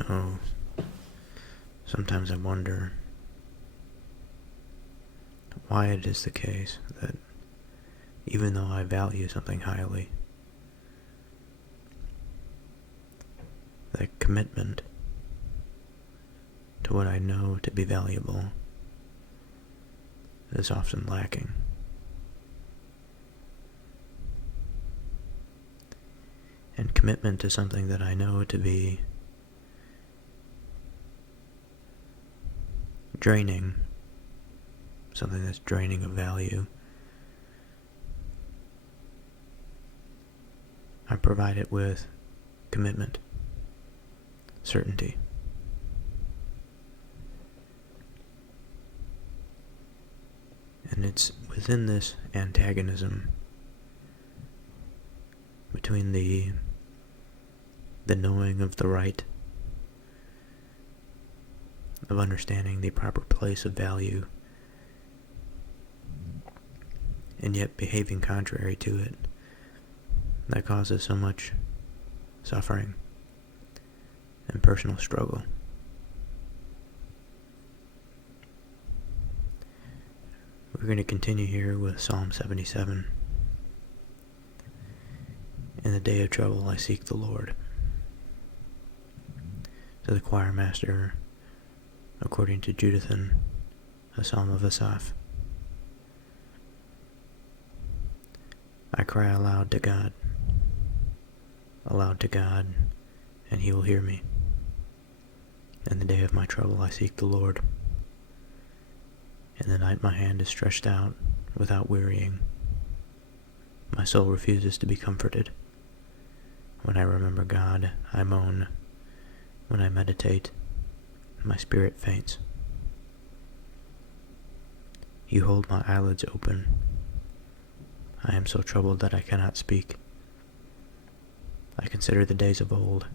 know, sometimes I wonder why it is the case that even though I value something highly, that commitment to what I know to be valuable is often lacking. And commitment to something that I know to be draining, something that's draining of value, I provide it with commitment, certainty. And it's within this antagonism between the knowing of the right, of understanding the proper place of value, and yet behaving contrary to it, that causes so much suffering and personal struggle. We're going to continue here with Psalm 77. In the day of trouble I seek the Lord. To the choir master, according to Jeduthun, a psalm of Asaph. I cry aloud to God, and he will hear me. In the day of my trouble I seek the Lord. In the night my hand is stretched out without wearying. My soul refuses to be comforted. When I remember God, I moan. When I meditate, my spirit faints. You hold my eyelids open. I am so troubled that I cannot speak. I consider the days of old,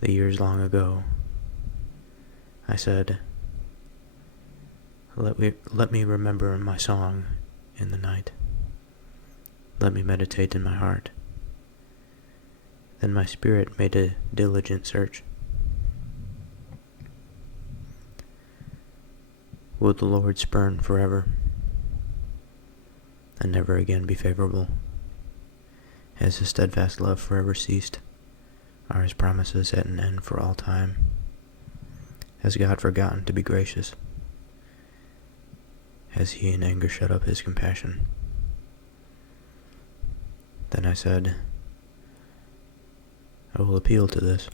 the years long ago. I said, let me remember my song in the night. Let me meditate in my heart. Then my spirit made a diligent search. Will the Lord spurn forever and never again be favorable? Has his steadfast love forever ceased? Are his promises at an end for all time? Has God forgotten to be gracious? Has he in anger shut up his compassion? Then I said, I will appeal to this,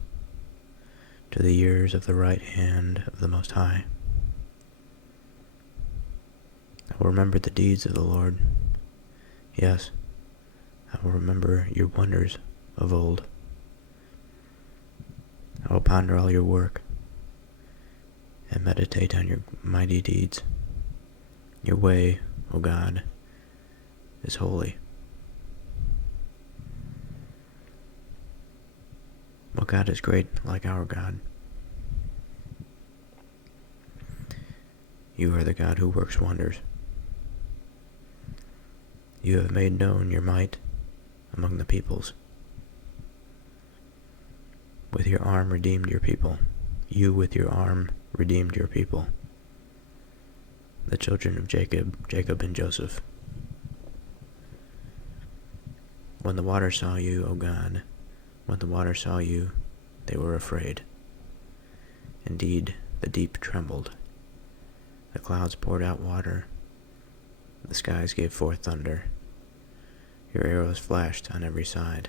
to the years of the right hand of the Most High. I will remember the deeds of the Lord. Yes, I will remember your wonders of old. I will ponder all your work and meditate on your mighty deeds. Your way, O God, is holy. What God is great like our God? You are the God who works wonders. You have made known your might among the peoples. With your arm redeemed your people. You with your arm redeemed your people. The children of Jacob and Joseph. When the waters saw you, O God, when the waters saw you, they were afraid. Indeed, the deep trembled. The clouds poured out water. The skies gave forth thunder. Your arrows flashed on every side.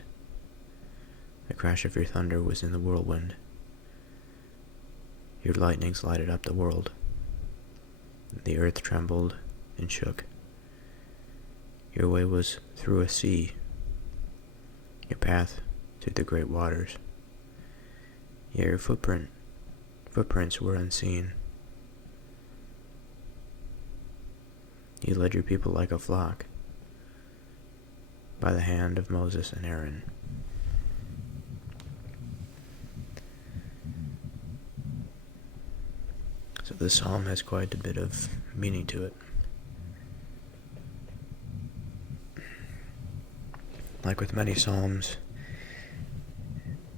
The crash of your thunder was in the whirlwind. Your lightnings lighted up the world. The earth trembled and shook. Your way was through a sea, your path through the great waters. Yet your footprints were unseen. You led your people like a flock by the hand of Moses and Aaron. So this psalm has quite a bit of meaning to it. Like with many psalms,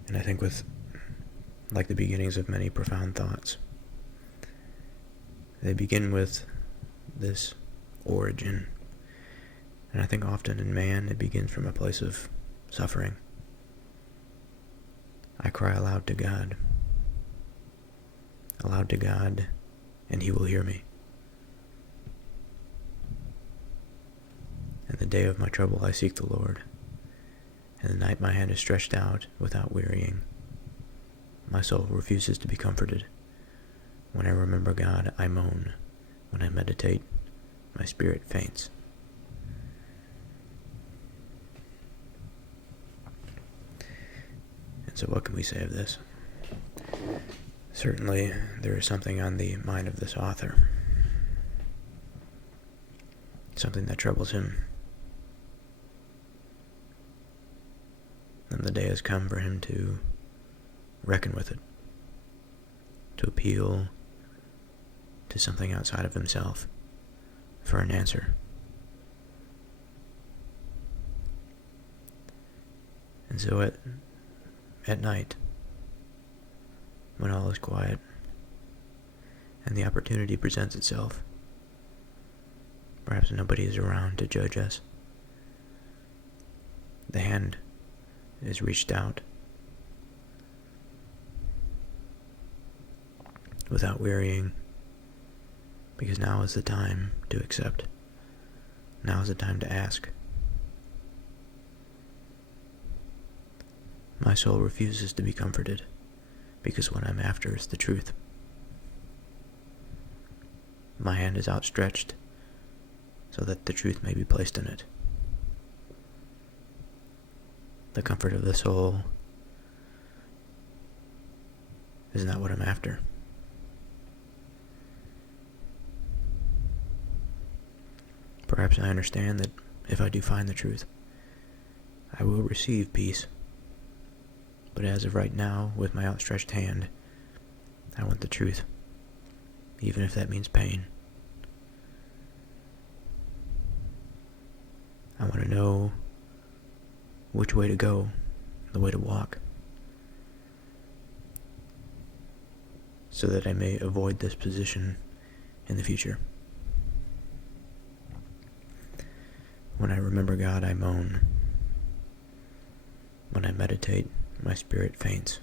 and I think with like the beginnings of many profound thoughts. They begin with this origin, and I think often in man it begins from a place of suffering. I cry aloud to God, and He will hear me. In the day of my trouble I seek the Lord. In the night my hand is stretched out without wearying. My soul refuses to be comforted. When I remember God, I moan. When I meditate, my spirit faints. And so what can we say of this? Certainly, there is something on the mind of this author. Something that troubles him. And the day has come for him to reckon with it, to appeal to something outside of himself for an answer. And so at night, when all is quiet and the opportunity presents itself, perhaps nobody is around to judge us, the hand is reached out without wearying, because now is the time to accept. Now is the time to ask. My soul refuses to be comforted, because what I'm after is the truth. My hand is outstretched so that the truth may be placed in it. The comfort of the soul is not what I'm after. Perhaps I understand that if I do find the truth, I will receive peace. But as of right now, with my outstretched hand, I want the truth, even if that means pain. I want to know which way to go, the way to walk, so that I may avoid this position in the future. When I remember God, I moan. When I meditate, my spirit faints.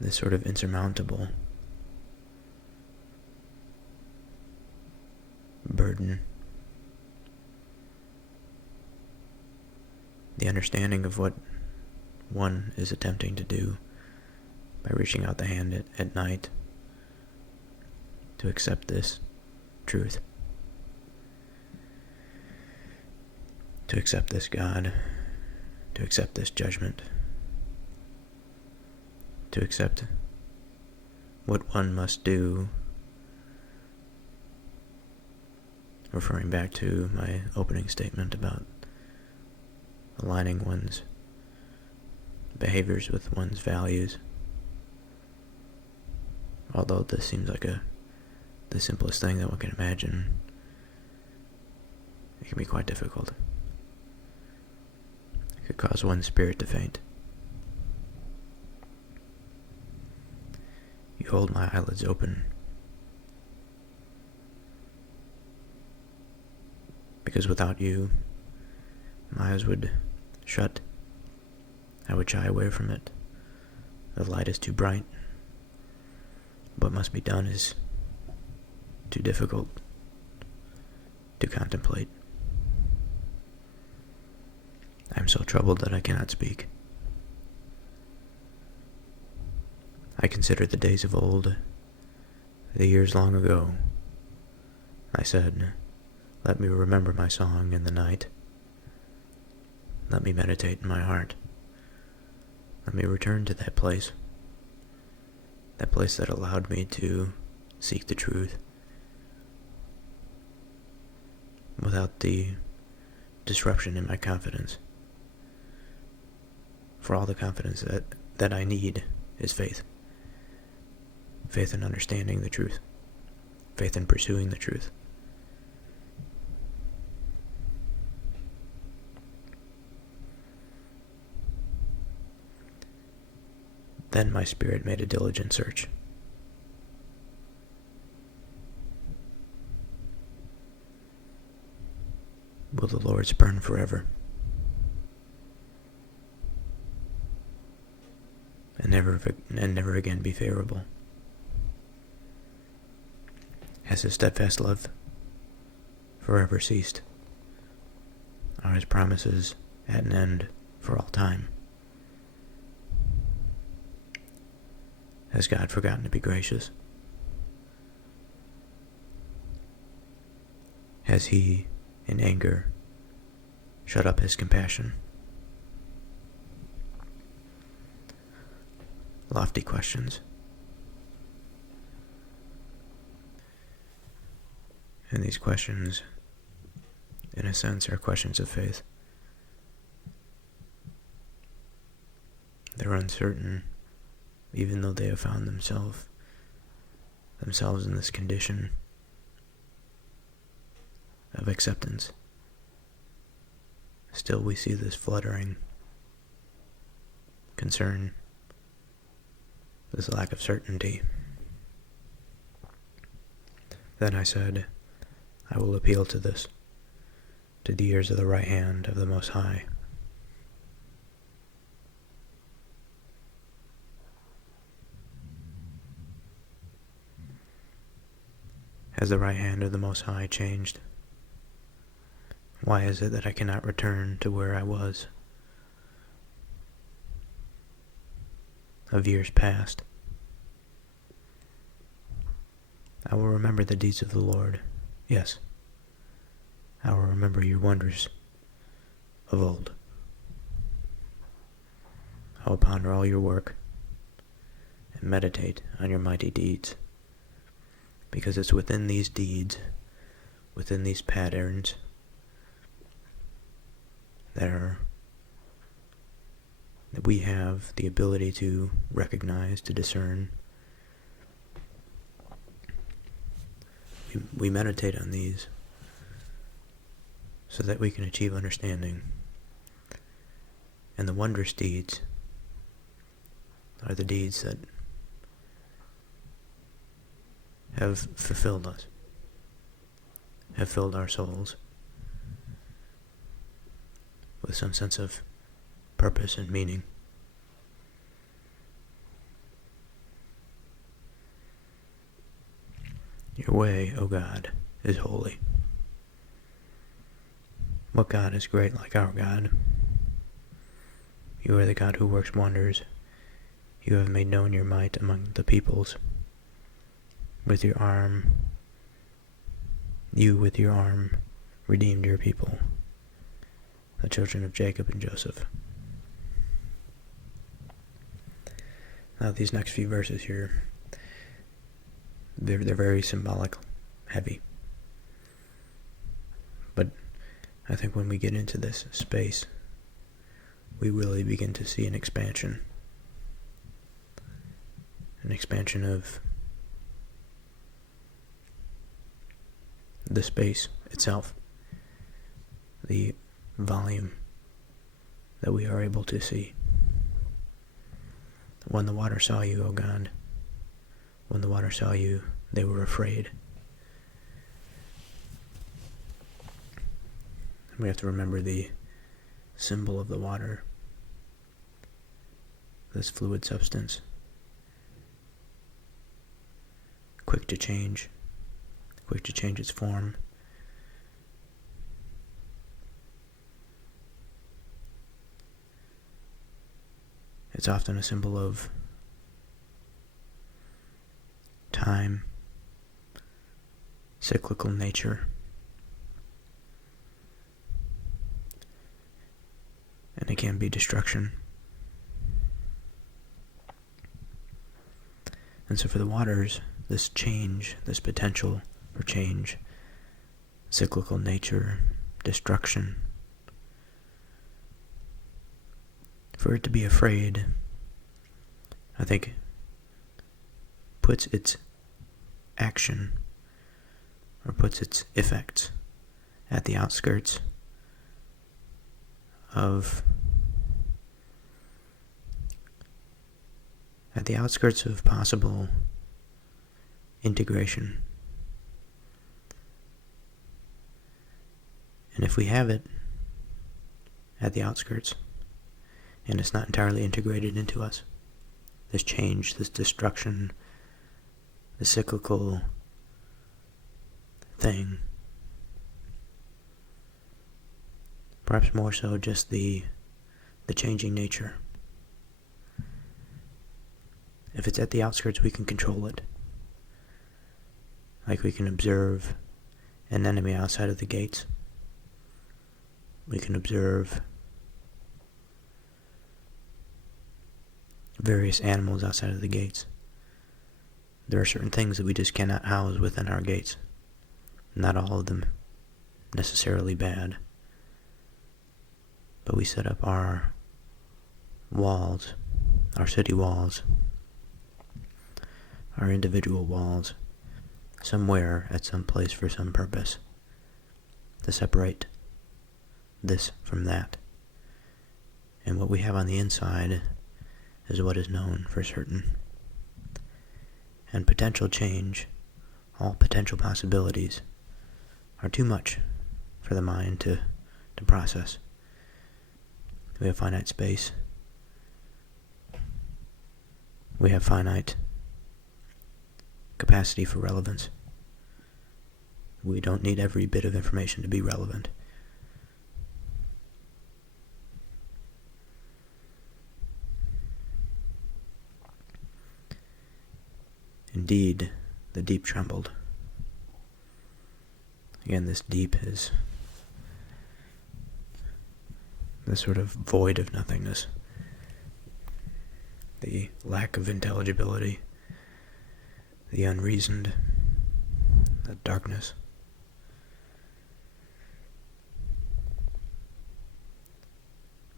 This sort of insurmountable burden, the understanding of what one is attempting to do by reaching out the hand at night to accept this truth, to accept this God, to accept this judgment, to accept what one must do, referring back to my opening statement about aligning one's behaviors with one's values. Although this seems like the simplest thing that one can imagine, it can be quite difficult. It could cause one's spirit to faint. You hold my eyelids open, because without you, my eyes would shut. I would shy away from it. The light is too bright. What must be done is too difficult to contemplate. I am so troubled that I cannot speak. I consider the days of old, the years long ago. I said, let me remember my song in the night. Let me meditate in my heart. Let me return to that place that allowed me to seek the truth without the disruption in my confidence. For all the confidence that I need is faith. Faith in understanding the truth. Faith in pursuing the truth. Then my spirit made a diligent search. Will the Lord spurn forever, and never again be favorable? Has his steadfast love forever ceased? Are his promises at an end for all time? Has God forgotten to be gracious? Has he, in anger, shut up his compassion? Lofty questions. And these questions, in a sense, are questions of faith. They're uncertain, even though they have found themselves in this condition of acceptance. Still we see this fluttering concern, this lack of certainty. Then I said, I will appeal to this, to the ears of the right hand of the Most High. Has the right hand of the Most High changed? Why is it that I cannot return to where I was of years past? I will remember the deeds of the Lord. Yes, I will remember your wonders of old. I will ponder all your work and meditate on your mighty deeds, because it's within these deeds, within these patterns, that we have the ability to recognize, to discern. We meditate on these so that we can achieve understanding. And the wondrous deeds are the deeds that have fulfilled us, have filled our souls with some sense of purpose and meaning. Your way, O God, is holy. What God is great like our God? You are the God who works wonders. You have made known your might among the peoples. With your arm, redeemed your people, the children of Jacob and Joseph. Now these next few verses here, they're very symbolic, heavy. But I think when we get into this space, we really begin to see an expansion of the space itself, the volume that we are able to see. When the water saw you, O God, when the water saw you, they were afraid. And we have to remember the symbol of the water, this fluid substance, quick to change its form. It's often a symbol of time, cyclical nature, and it can be destruction. And so for the waters, this change, this potential for change, cyclical nature, destruction, for it to be afraid, I think, puts its action, or puts its effects at the outskirts of at the outskirts of possible integration. And if we have it at the outskirts, and it's not entirely integrated into us, this change, this destruction, the cyclical thing, perhaps more so just the changing nature. If it's at the outskirts, we can control it. Like we can observe an enemy outside of the gates. We can observe various animals outside of the gates. There are certain things that we just cannot house within our gates. Not all of them necessarily bad. But we set up our walls, our city walls, our individual walls, somewhere at some place for some purpose, to separate this from that. And what we have on the inside is what is known for certain. And potential change, all potential possibilities, are too much for the mind to process. We have finite space. We have finite capacity for relevance. We don't need every bit of information to be relevant. Indeed, the deep trembled. Again, this deep is the sort of void of nothingness, the lack of intelligibility, the unreasoned, the darkness.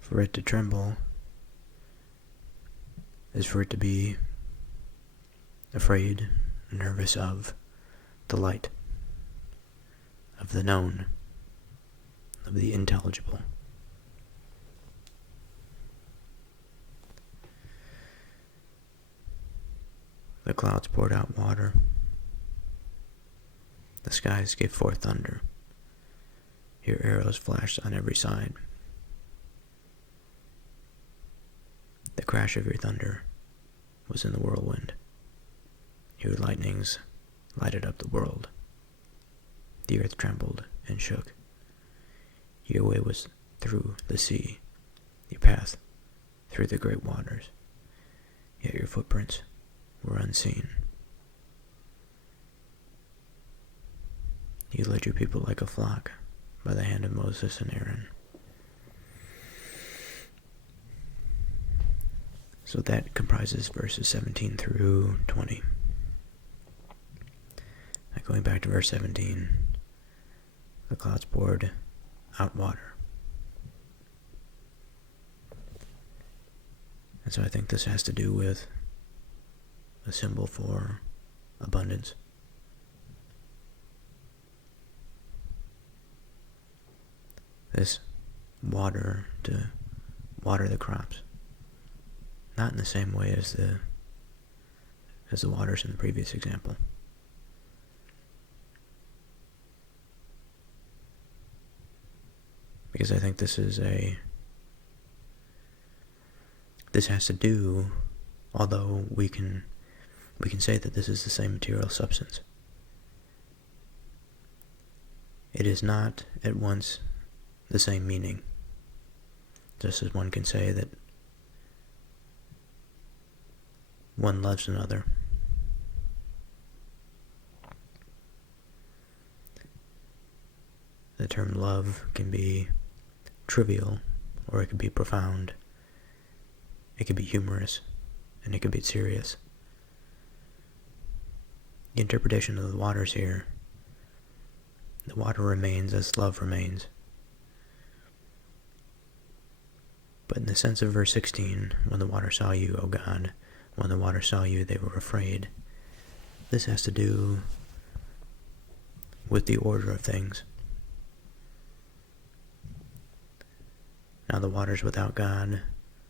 For it to tremble is for it to be afraid, nervous of the light, of the known, of the intelligible. The clouds poured out water. The skies gave forth thunder. Your arrows flashed on every side. The crash of your thunder was in the whirlwind. Your lightnings lighted up the world. The earth trembled and shook. Your way was through the sea, your path through the great waters, yet your footprints were unseen. You led your people like a flock by the hand of Moses and Aaron. So that comprises verses 17 through 20. Now going back to verse 17, the clouds poured out water. And so I think this has to do with a symbol for abundance. This water to water the crops. Not in the same way as the waters in the previous example. Because I think this has to do, although we can say that this is the same material substance, it is not at once the same meaning. Just as one can say that one loves another. The term love can be trivial, or it can be profound. It can be humorous, and it can be serious. The interpretation of the waters here, the water remains as love remains. But in the sense of verse 16, when the water saw you, O God, when the water saw you, they were afraid. This has to do with the order of things. Now the waters without God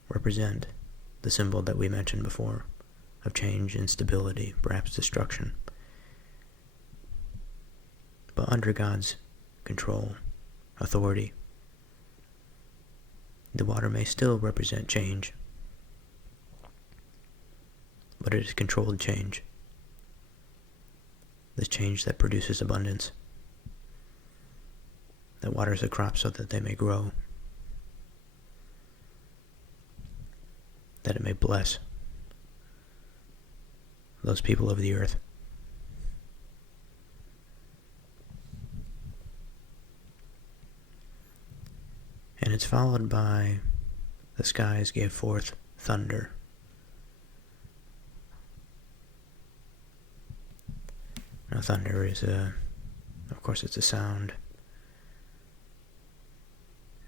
represent the symbol that we mentioned before, of change, instability, perhaps destruction. But under God's control, authority, the water may still represent change, but it is controlled change. This change that produces abundance, that waters the crops so that they may grow, that it may bless those people of the earth. And it's followed by the skies gave forth thunder. Now thunder is of course it's a sound.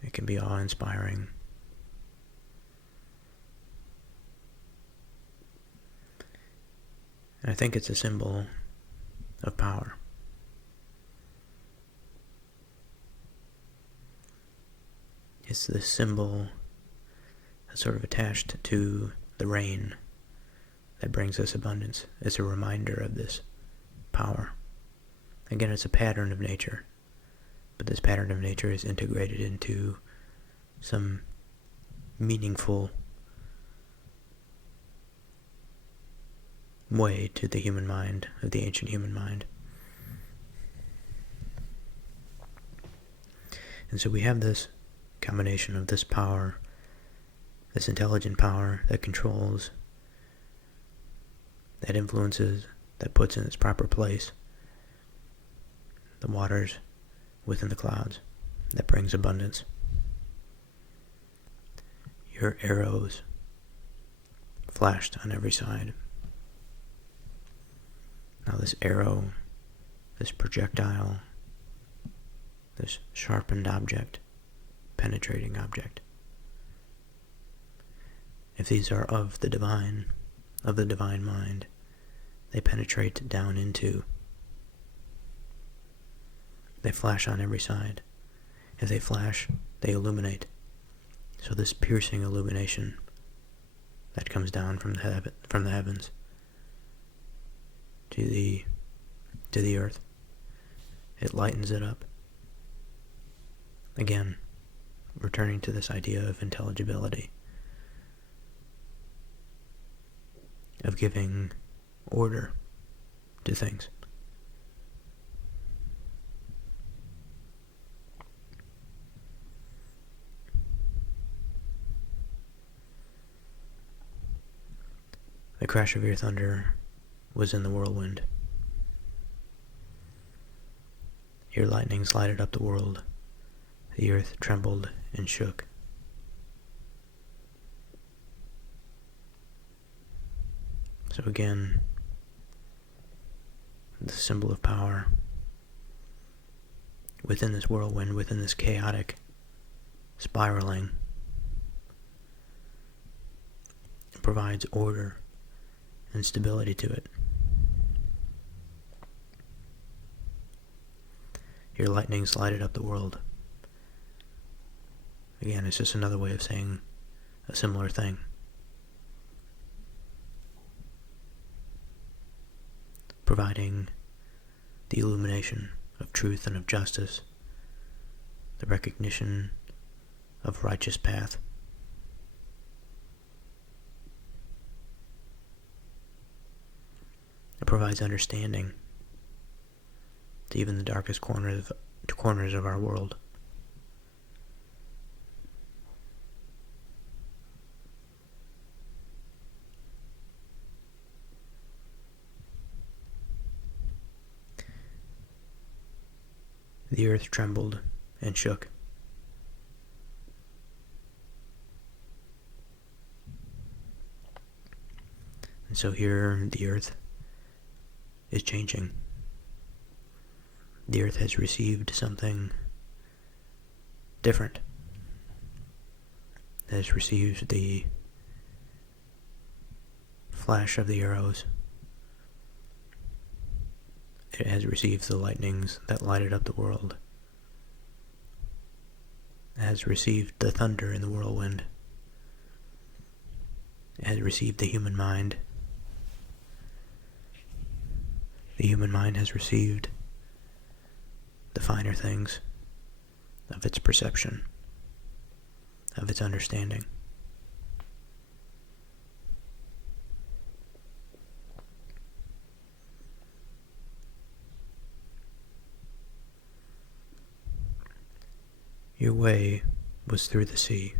It can be awe-inspiring. And I think it's a symbol of power. It's this symbol that's sort of attached to the rain that brings us abundance. It's a reminder of this power. Again, it's a pattern of nature, but this pattern of nature is integrated into some meaningful way to the human mind, of the ancient human mind. And so we have this combination of this power, this intelligent power that controls, that influences, that puts in its proper place the waters within the clouds, that brings abundance. Your arrows flashed on every side. Now this arrow, this projectile, this sharpened object, penetrating object, if these are of the divine mind, they penetrate down into, they flash on every side. If they flash, they illuminate. So this piercing illumination that comes down from the heavens to the earth, it lightens it up. Again, returning to this idea of intelligibility, of giving order to things. The crash of your thunder was in the whirlwind. Your lightnings lighted up the world. The earth trembled and shook. So again, the symbol of power within this whirlwind, within this chaotic spiraling, provides order and stability to it. Your lightnings lighted up the world. Again, it's just another way of saying a similar thing. Providing the illumination of truth and of justice, the recognition of righteous path. It provides understanding to even the darkest corners of our world. The earth trembled and shook. And so here the earth is changing. The earth has received something different. It has received the flash of the arrows. It has received the lightnings that lighted up the world. It has received the thunder in the whirlwind. It has received the human mind the human mind has received the finer things of its perception, of its understanding. Your way was through the sea.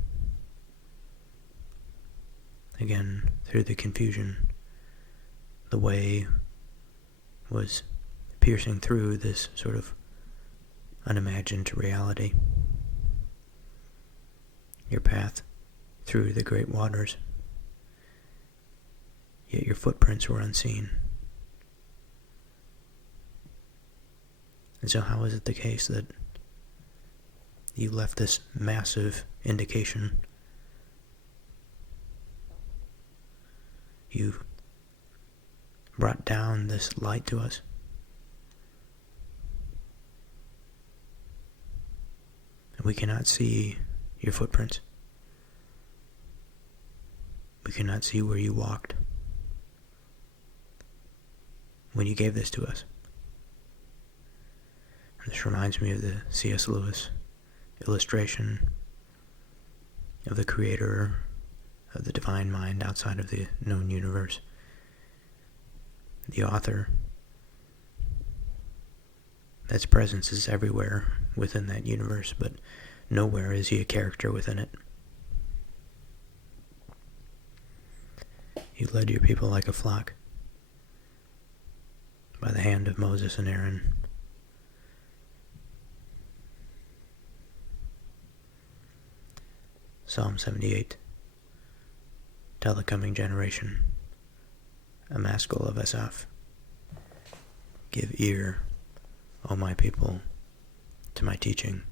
Again, through the confusion, the way was piercing through this sort of unimagined reality. Your path through the great waters, yet your footprints were unseen. And so how is it the case that you left this massive indication? You brought down this light to us. And we cannot see your footprints. We cannot see where you walked when you gave this to us. And this reminds me of the C.S. Lewis illustration of the creator of the divine mind outside of the known universe. The author, that's presence is everywhere within that universe, but nowhere is he a character within it. You led your people like a flock by the hand of Moses and Aaron. Psalm 78. Tell the coming generation, a maskil of Asaph. Give ear, O my people, to my teaching.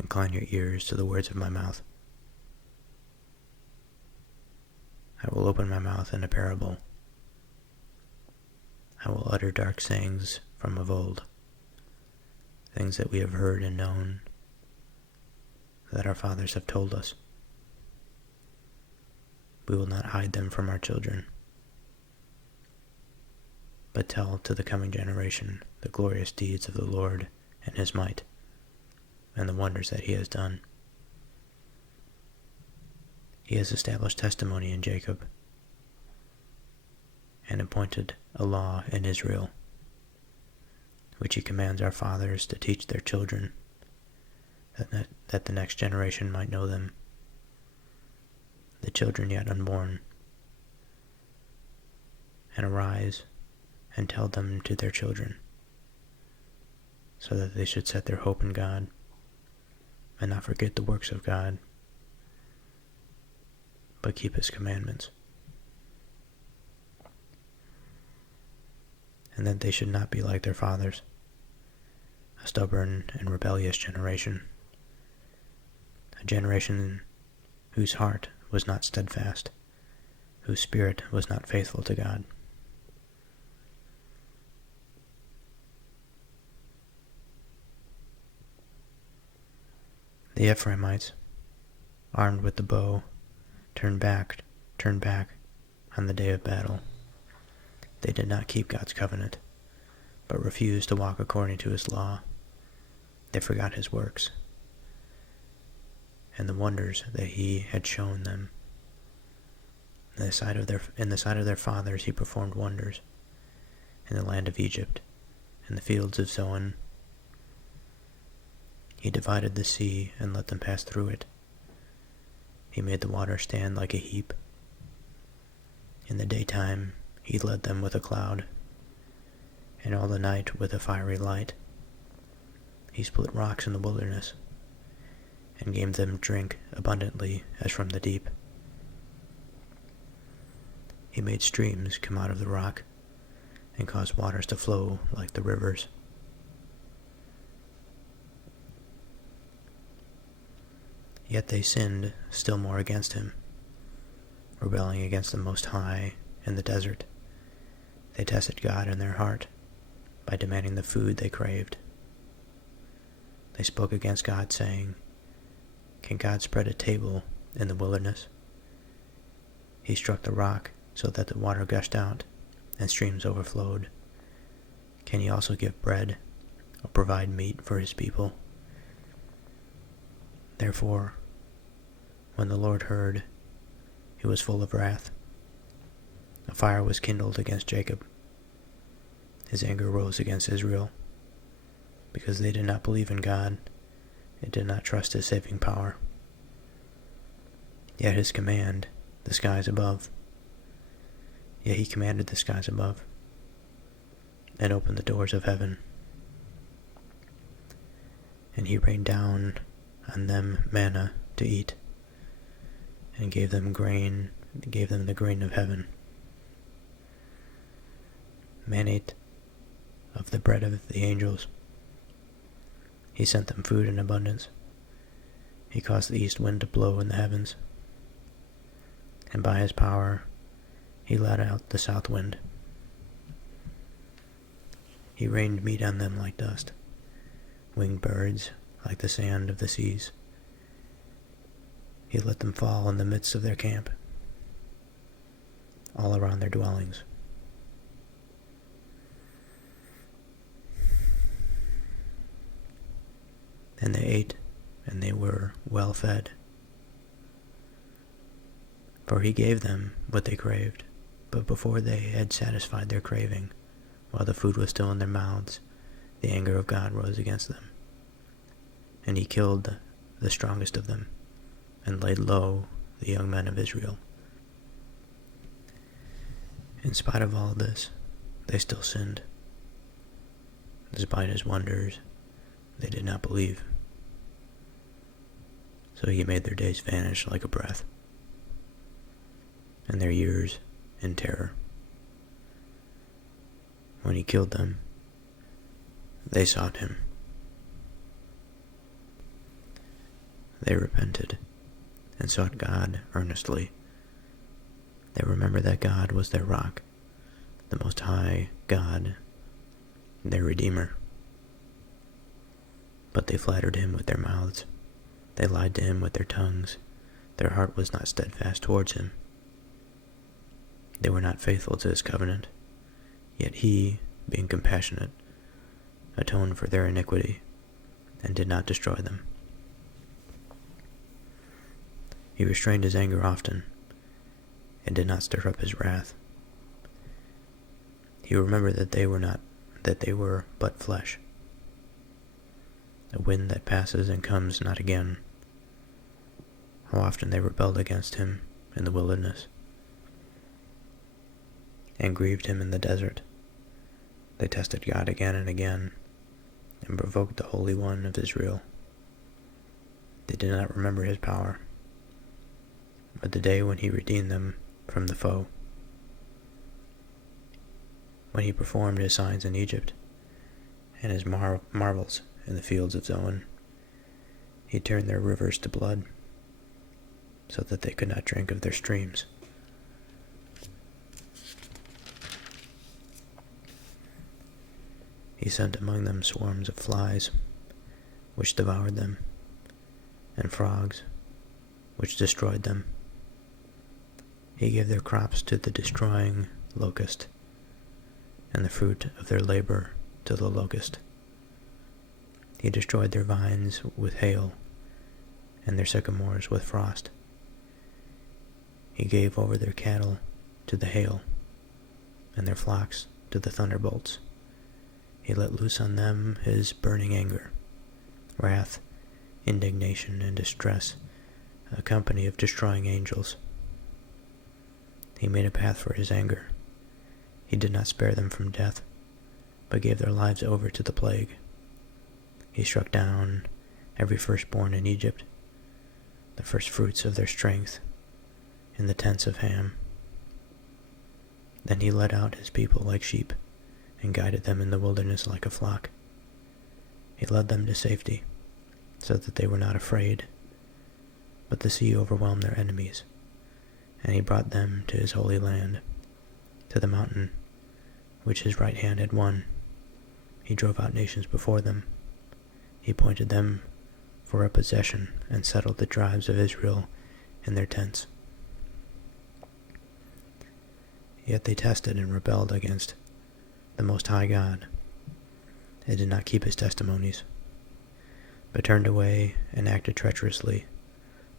Incline your ears to the words of my mouth. I will open my mouth in a parable. I will utter dark sayings from of old, things that we have heard and known, that our fathers have told us. We will not hide them from our children, but tell to the coming generation the glorious deeds of the Lord and his might, and the wonders that he has done. He has established testimony in Jacob, and appointed a law in Israel, which he commands our fathers to teach their children, that the next generation might know them, the children yet unborn, and arise and tell them to their children, so that they should set their hope in God, and not forget the works of God, but keep his commandments, and that they should not be like their fathers, a stubborn and rebellious generation, a generation whose heart was not steadfast, whose spirit was not faithful to God. The Ephraimites, armed with the bow, turned back on the day of battle. They did not keep God's covenant, but refused to walk according to his law. They forgot his works and the wonders that he had shown them. In the sight of their fathers he performed wonders in the land of Egypt, in the fields of Zoan. He divided the sea and let them pass through it. He made the water stand like a heap. In the daytime he led them with a cloud, and all the night with a fiery light. He split rocks in the wilderness, and gave them drink abundantly as from the deep. He made streams come out of the rock, and caused waters to flow like the rivers. Yet they sinned still more against him, rebelling against the Most High in the desert. They tested God in their heart by demanding the food they craved. They spoke against God, saying, "Can God spread a table in the wilderness?" He struck the rock so that the water gushed out and streams overflowed, can he also give bread or provide meat for his people? Therefore, when the Lord heard, he was full of wrath. A fire was kindled against Jacob. His anger rose against Israel, because they did not believe in God and did not trust his saving power. Yet his command, the skies above. Yet he commanded the skies above, and opened the doors of heaven. And he rained down on them manna to eat, and gave them the grain of heaven. Man ate of the bread of the angels. He sent them food in abundance. He caused the east wind to blow in the heavens, and by his power he let out the south wind. He rained meat on them like dust, winged birds like the sand of the seas. He let them fall in the midst of their camp, all around their dwellings. And they ate, and they were well fed. For he gave them what they craved, but before they had satisfied their craving, while the food was still in their mouths, the anger of God rose against them. And he killed the strongest of them, and laid low the young men of Israel. In spite of all this, they still sinned. Despite his wonders, they did not believe. So he made their days vanish like a breath, and their years in terror. When he killed them, they sought him. They repented and sought God earnestly. They remembered that God was their rock, the Most High God, their Redeemer. But they flattered him with their mouths. They lied to him with their tongues. Their heart was not steadfast towards him. They were not faithful to his covenant. Yet he, being compassionate, atoned for their iniquity and did not destroy them. He restrained his anger often and did not stir up his wrath. He remembered that they were but flesh, a wind that passes and comes not again. How often they rebelled against him in the wilderness, and grieved him in the desert. They tested God again and again, and provoked the Holy One of Israel. They did not remember his power, but the day when he redeemed them from the foe, when he performed his signs in Egypt, and his marvels in the fields of Zoan. He turned their rivers to blood, so that they could not drink of their streams. He sent among them swarms of flies, which devoured them, and frogs, which destroyed them. He gave their crops to the destroying locust, and the fruit of their labor to the locust. He destroyed their vines with hail, and their sycamores with frost. He gave over their cattle to the hail, and their flocks to the thunderbolts. He let loose on them his burning anger, wrath, indignation, and distress, a company of destroying angels. He made a path for his anger. He did not spare them from death, but gave their lives over to the plague. He struck down every firstborn in Egypt, the first fruits of their strength, in the tents of Ham. Then he led out his people like sheep, and guided them in the wilderness like a flock. He led them to safety, so that they were not afraid. But the sea overwhelmed their enemies, and he brought them to his holy land, to the mountain which his right hand had won. He drove out nations before them. He appointed them for a possession, and settled the tribes of Israel in their tents. Yet they tested and rebelled against the Most High God, They did not keep his testimonies, but turned away and acted treacherously,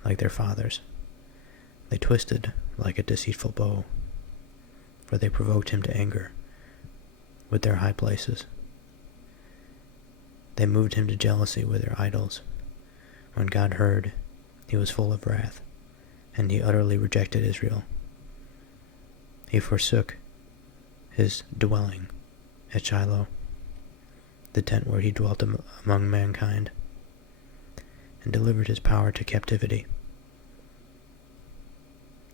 like their fathers. They twisted like a deceitful bow, for they provoked him to anger with their high places. They moved him to jealousy with their idols. When God heard, he was full of wrath, and he utterly rejected Israel. He forsook his dwelling at Shiloh, the tent where he dwelt among mankind, and delivered his power to captivity,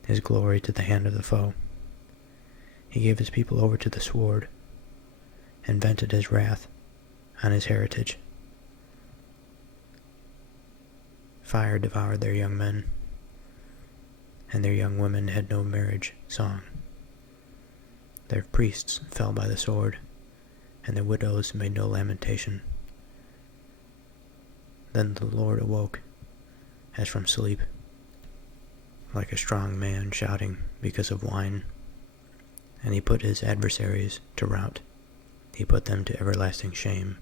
his glory to the hand of the foe. He gave his people over to the sword, and vented his wrath on his heritage. Fire devoured their young men, and their young women had no marriage song. Their priests fell by the sword, and their widows made no lamentation. Then the Lord awoke, as from sleep, like a strong man shouting because of wine, and he put his adversaries to rout. He put them to everlasting shame.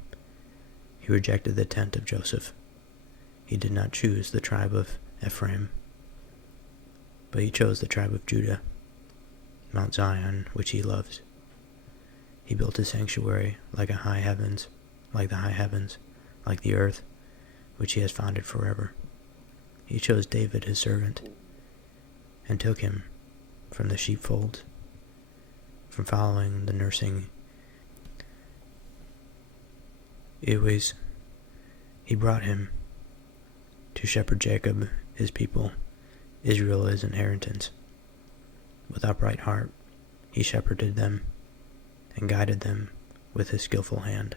He rejected the tent of Joseph. He did not choose the tribe of Ephraim, but he chose the tribe of Judah, Mount Zion, which he loves. He built his sanctuary like the high heavens, like the earth, which he has founded forever. He chose David his servant, and took him from the sheepfolds, from following the nursing ewes. He brought him to shepherd Jacob his people, Israel his inheritance. With upright heart he shepherded them, and guided them with his skillful hand.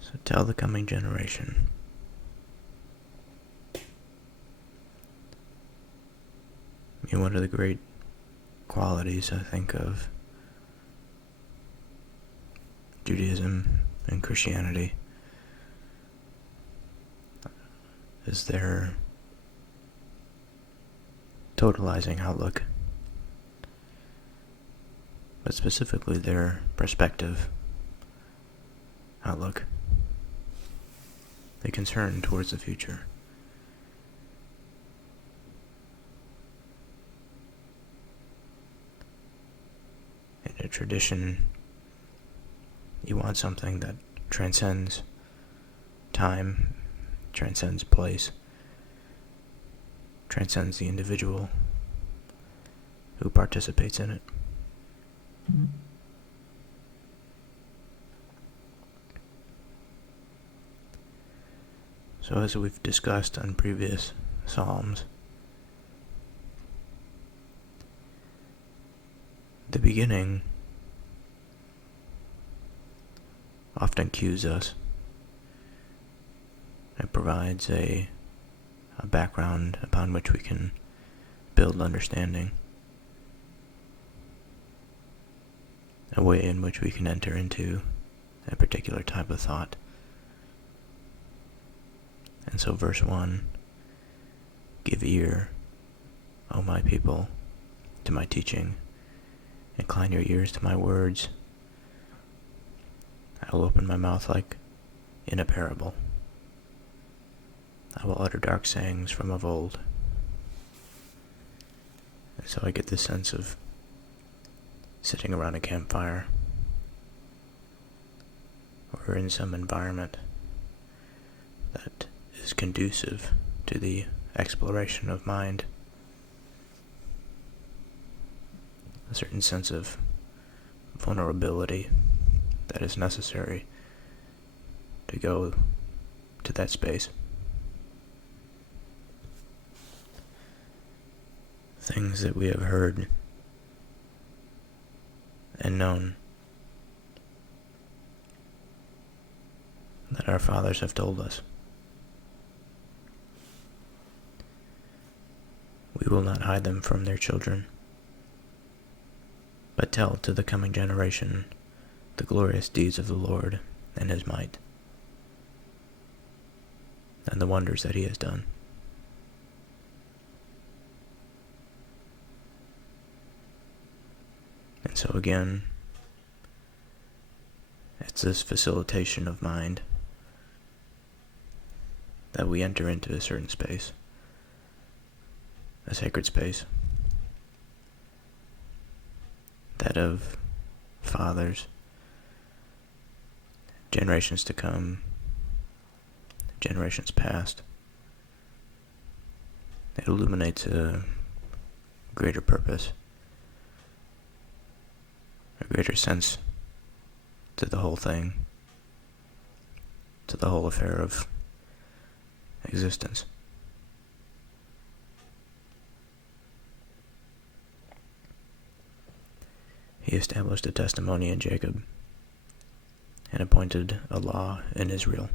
So tell the coming generation. One of the great qualities, I think, of Judaism and Christianity is their totalizing outlook, but specifically their perspective outlook, the concern towards the future. In a tradition, you want something that transcends time, transcends place, transcends the individual who participates in it. So as we've discussed on previous Psalms, the beginning often cues us. It provides a background upon which we can build understanding, a way in which we can enter into a particular type of thought. And so verse 1, "Give ear, O my people, to my teaching. Incline your ears to my words. I will open my mouth like in a parable. I will utter dark sayings from of old." And so I get this sense of sitting around a campfire or in some environment that is conducive to the exploration of mind. A certain sense of vulnerability that is necessary to go to that space. Things that we have heard and known, that our fathers have told us. We will not hide them from their children, but tell to the coming generation the glorious deeds of the Lord and his might, and the wonders that he has done. So again, it's this facilitation of mind that we enter into a certain space, a sacred space, that of fathers, generations to come, generations past. It illuminates a greater purpose, a greater sense to the whole thing, to the whole affair of existence. He established a testimony in Jacob and appointed a law in Israel,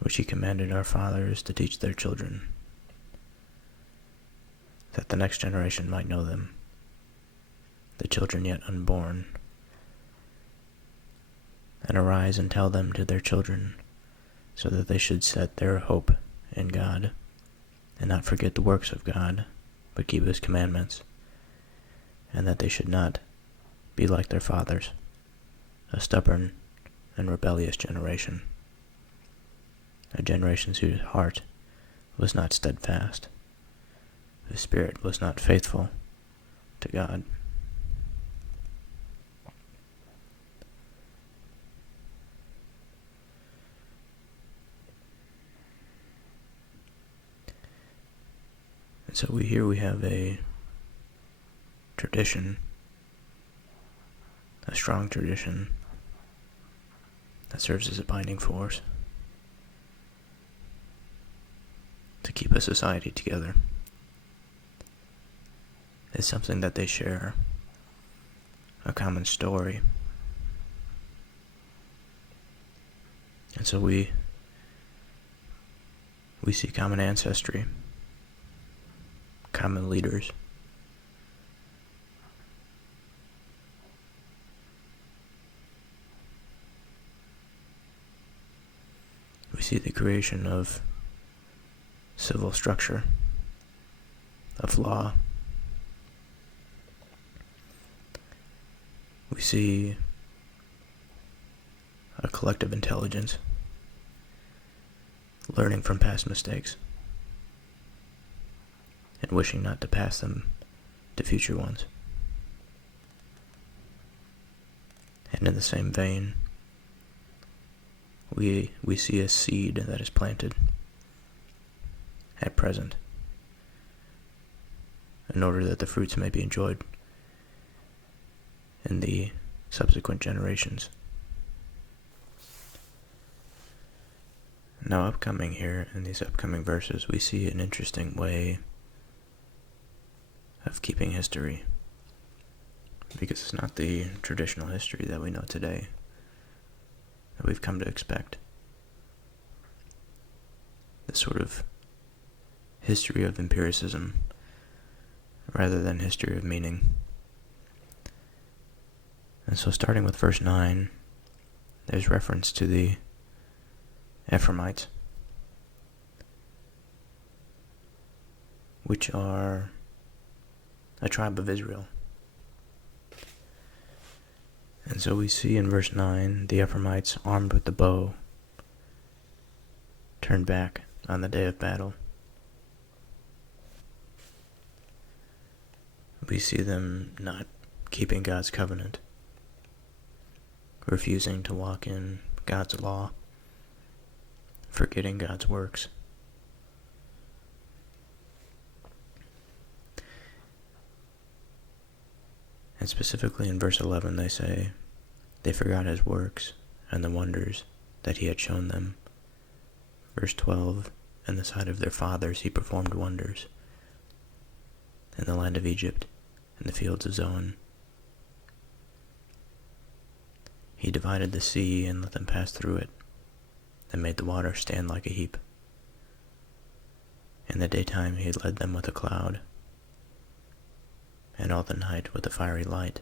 which he commanded our fathers to teach their children, that the next generation might know them, the children yet unborn, and arise and tell them to their children, so that they should set their hope in God, and not forget the works of God, but keep his commandments, and that they should not be like their fathers, a stubborn and rebellious generation, a generation whose heart was not steadfast, whose spirit was not faithful to God. And so we have a tradition, a strong tradition that serves as a binding force to keep a society together. It's something that they share, a common story. And so we see common ancestry, common leaders, we see the creation of civil structure, of law. We see a collective intelligence, learning from past mistakes, and wishing not to pass them to future ones. And in the same vein, we see a seed that is planted at present, in order that the fruits may be enjoyed in the subsequent generations. Now, upcoming here, in these upcoming verses, we see an interesting way of keeping history, because it's not the traditional history that we know today, that we've come to expect. This sort of history of empiricism, rather than history of meaning. And so starting with verse 9, there's reference to the Ephraimites, which are a tribe of Israel. And so we see in verse 9, the Ephraimites armed with the bow turned back on the day of battle. We see them not keeping God's covenant, refusing to walk in God's law, forgetting God's works. And specifically in verse 11 they say, they forgot his works and the wonders that he had shown them. Verse 12, in the sight of their fathers he performed wonders, in the land of Egypt, in the fields of Zoan. He divided the sea and let them pass through it, and made the water stand like a heap. In the daytime he led them with a cloud, and all the night with a fiery light.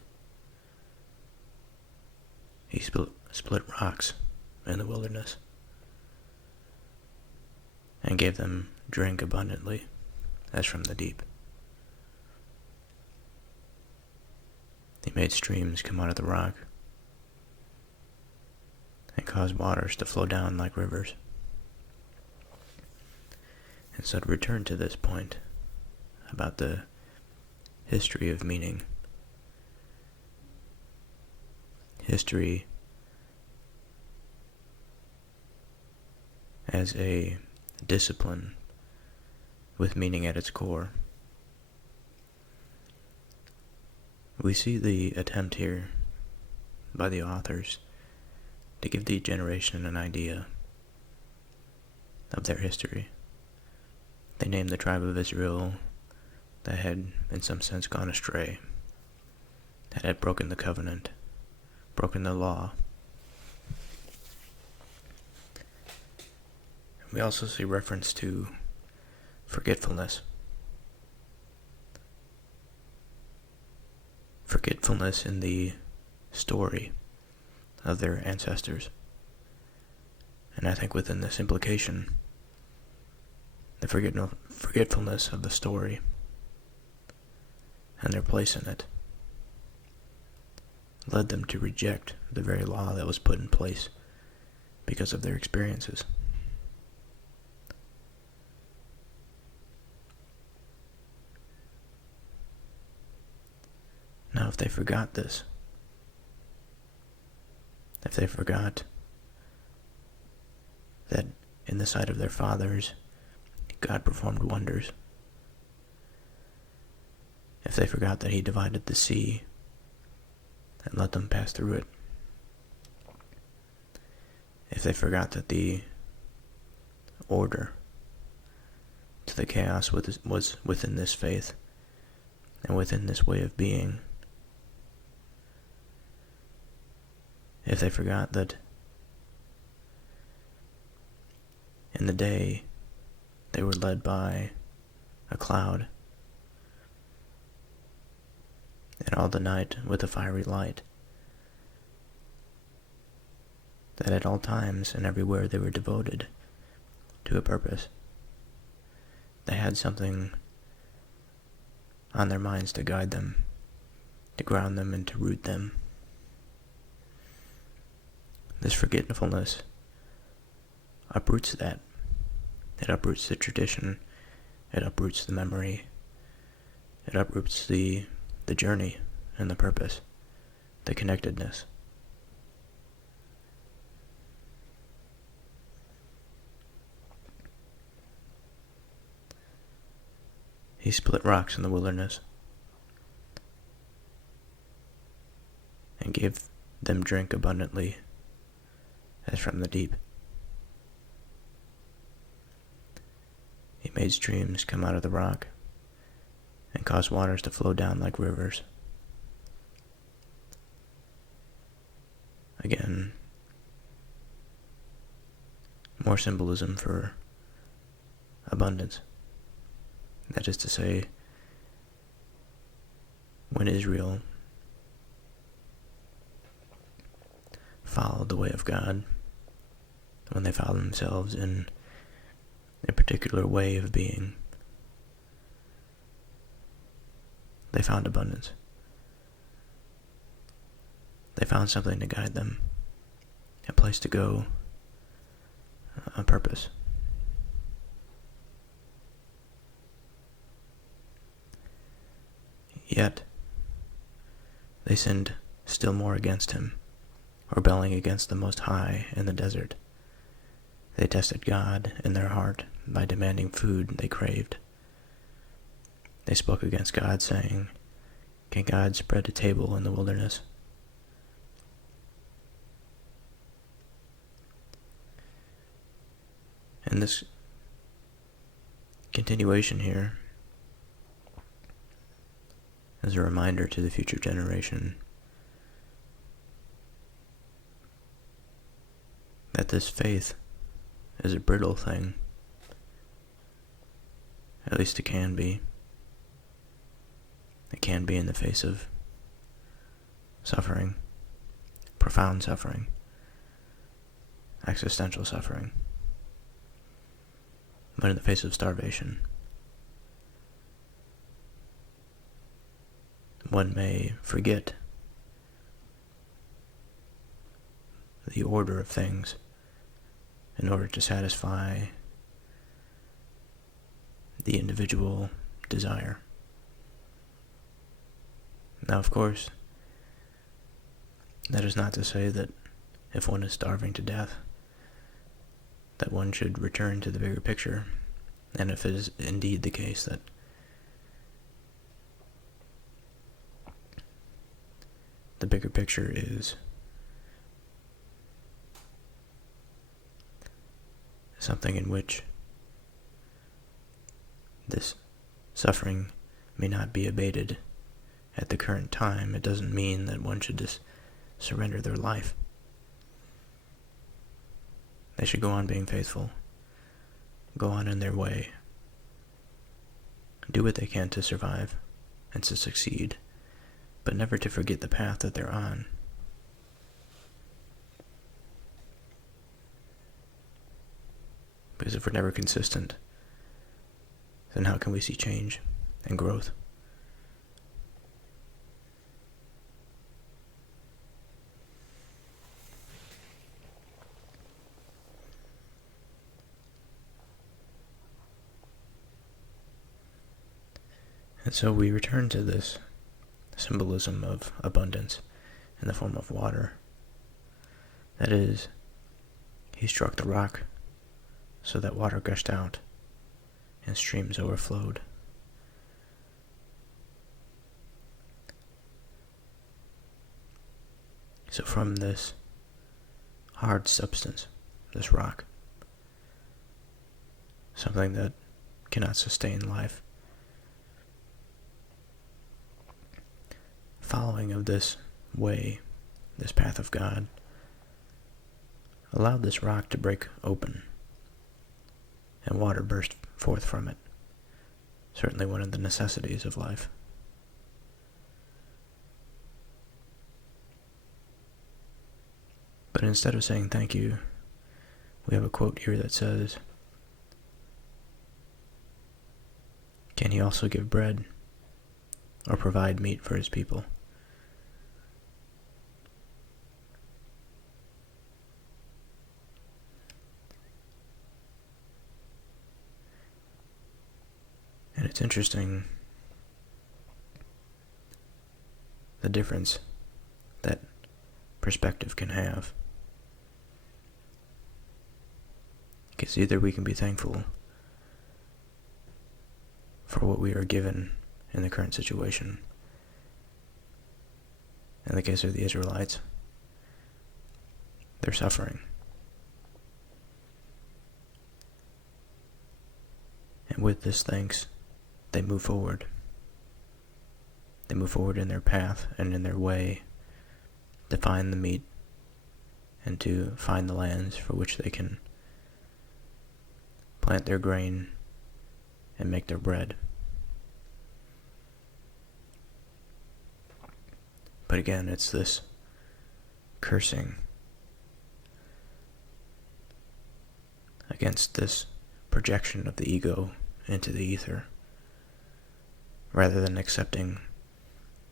He split rocks in the wilderness, and gave them drink abundantly, as from the deep. He made streams come out of the rock and caused waters to flow down like rivers. And so to return to this point about the history of meaning, history as a discipline with meaning at its core. We see the attempt here by the authors to give the generation an idea of their history. They named the tribe of Israel that had, in some sense, gone astray, that had broken the covenant, broken the law. We also see reference to forgetfulness. Forgetfulness in the story of their ancestors. And I think within this implication, the forgetfulness of the story and their place in it led them to reject the very law that was put in place because of their experiences. Now, if they forgot this, if they forgot that in the sight of their fathers, God performed wonders, if they forgot that he divided the sea and let them pass through it, if they forgot that the order to the chaos was within this faith and within this way of being, if they forgot that in the day they were led by a cloud, and all the night with a fiery light, that at all times and everywhere they were devoted to a purpose. They had something on their minds to guide them, to ground them and to root them. This forgetfulness uproots that. It uproots the tradition. It uproots the memory. It uproots the journey and the purpose, the connectedness. He split rocks in the wilderness and gave them drink abundantly as from the deep. He made streams come out of the rock and caused waters to flow down like rivers. Again, more symbolism for abundance. That is to say, when Israel followed the way of God, when they found themselves in a particular way of being, they found abundance. They found something to guide them, a place to go, a purpose. Yet, they sinned still more against him, rebelling against the Most High in the desert. They tested God in their heart by demanding food they craved. They spoke against God, saying, "Can God spread a table in the wilderness?" And this continuation here is a reminder to the future generation that this faith is a brittle thing. At least it can be. It can be in the face of suffering, profound suffering, existential suffering, but in the face of starvation. One may forget the order of things in order to satisfy the individual desire. Now, of course, that is not to say that if one is starving to death, that one should return to the bigger picture, and if it is indeed the case that the bigger picture is something in which this suffering may not be abated at the current time, it doesn't mean that one should just surrender their life. They should go on being faithful, go on in their way, do what they can to survive and to succeed, but never to forget the path that they're on. Because if we're never consistent, then how can we see change and growth? And so we return to this symbolism of abundance in the form of water. That is, he struck the rock so that water gushed out and streams overflowed. So from this hard substance, this rock, something that cannot sustain life, following of this way, this path of God, allowed this rock to break open and water burst forth from it. Certainly one of the necessities of life. But instead of saying thank you, we have a quote here that says, "Can he also give bread or provide meat for his people?" And it's interesting the difference that perspective can have. Because either we can be thankful for what we are given in the current situation. In the case of the Israelites, they're suffering. And with this thanks, they move forward. They move forward in their path and in their way to find the meat and to find the lands for which they can plant their grain and make their bread. But again, it's this cursing against this projection of the ego into the ether, rather than accepting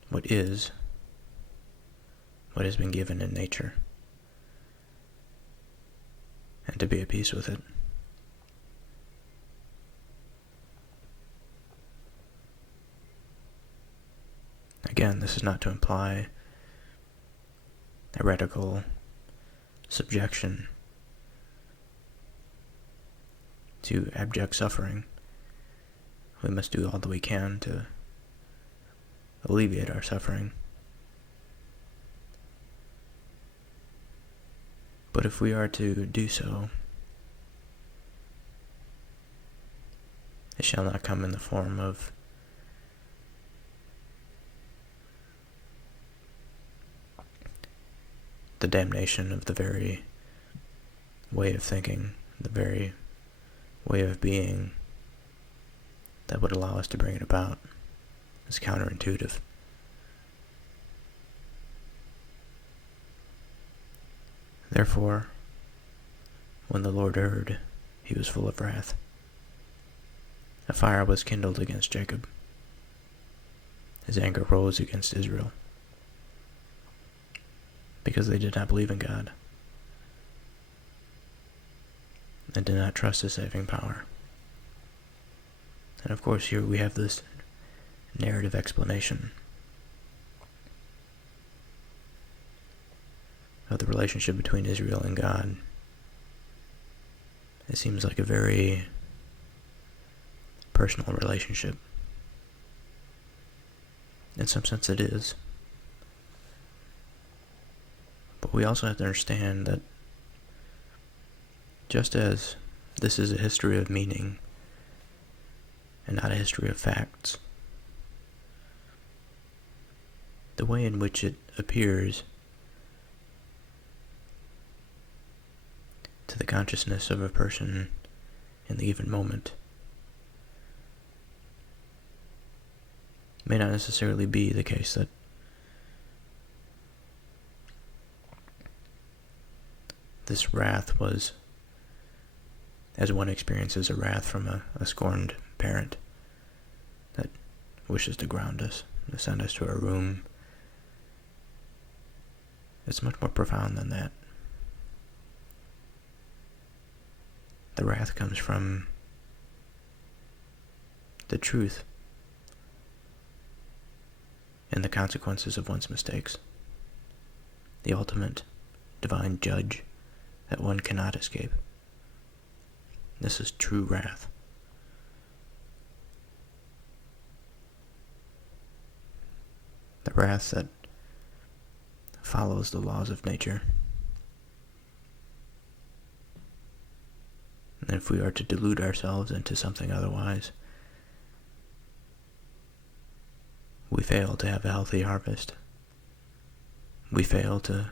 what is, what has been given in nature, and to be at peace with it. Again, this is not to imply a radical subjection to abject suffering. We must do all that we can to alleviate our suffering. But if we are to do so, it shall not come in the form of the damnation of the very way of thinking, the very way of being that would allow us to bring it about. It's counterintuitive. Therefore, when the Lord heard, he was full of wrath. A fire was kindled against Jacob. His anger rose against Israel, because they did not believe in God, and did not trust his saving power. And of course here we have this narrative explanation of the relationship between Israel and God. It seems like a very personal relationship. In some sense it is. But we also have to understand that just as this is a history of meaning and not a history of facts, the way in which it appears to the consciousness of a person in the given moment may not necessarily be the case that this wrath was, as one experiences a wrath from a scorned parent that wishes to ground us, to send us to our room. It's much more profound than that. The wrath comes from the truth and the consequences of one's mistakes, the ultimate divine judge that one cannot escape. This is true wrath. The wrath that follows the laws of nature. And if we are to delude ourselves into something otherwise, we fail to have a healthy harvest. We fail to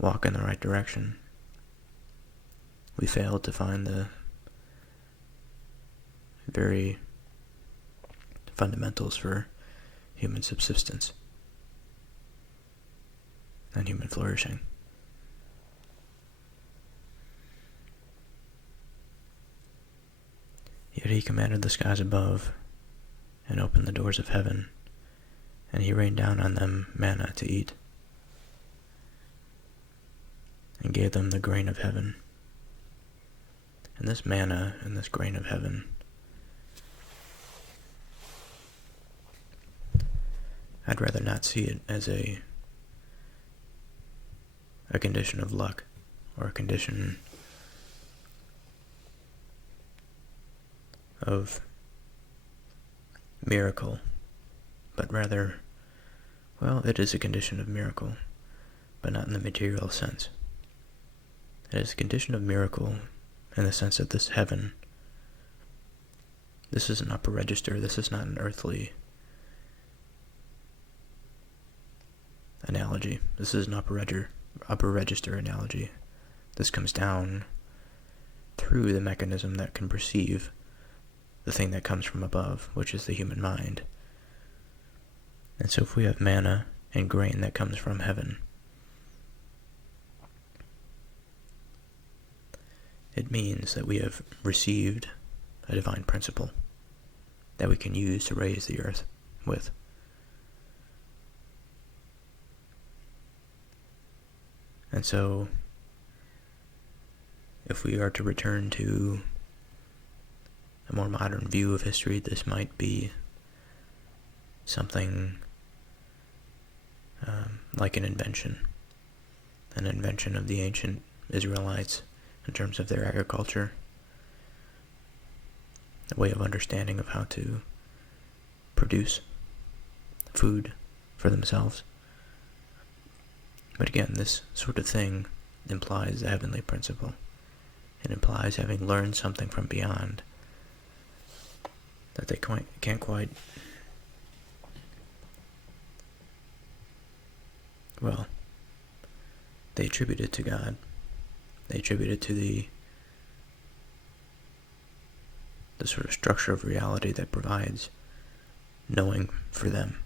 walk in the right direction. We fail to find the very fundamentals for human subsistence and human flourishing. Yet he commanded the skies above and opened the doors of heaven, and he rained down on them manna to eat, and gave them the grain of heaven. And this manna and this grain of heaven, I'd rather not see it as a condition of luck or a condition of miracle, but rather, well, it is a condition of miracle, but not in the material sense. It is a condition of miracle in the sense that this heaven, this is an upper register, this is not an earthly analogy. This is an upper register analogy. This comes down through the mechanism that can perceive the thing that comes from above, which is the human mind. And so if we have manna and grain that comes from heaven, it means that we have received a divine principle that we can use to raise the earth with. And so, if we are to return to a more modern view of history, this might be something like an invention of the ancient Israelites in terms of their agriculture, a way of understanding of how to produce food for themselves. But again, this sort of thing implies the heavenly principle. It implies having learned something from beyond that they can't quite, well, they attribute it to God. They attribute it to the sort of structure of reality that provides knowing for them.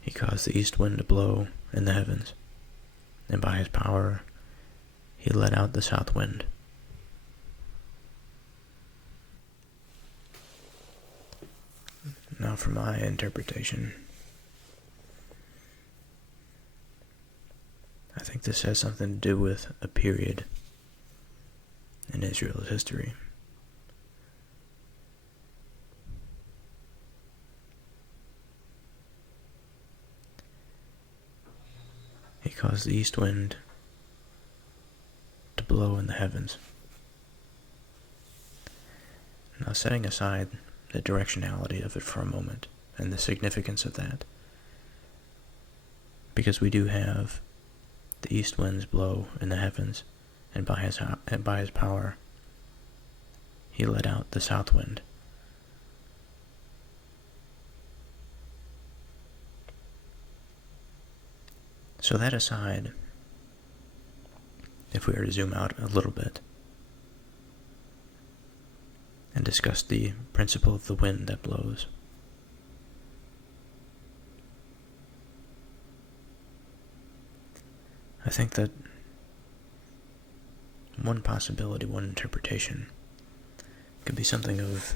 He caused the east wind to blow in the heavens, and by his power he let out the south wind. Now for my interpretation. I think this has something to do with a period in Israel's history. He caused the east wind to blow in the heavens. Now, setting aside the directionality of it for a moment and the significance of that, because we do have the east winds blow in the heavens, and by his power, he let out the south wind. So that aside, if we were to zoom out a little bit and discuss the principle of the wind that blows, I think that one possibility, one interpretation, could be something of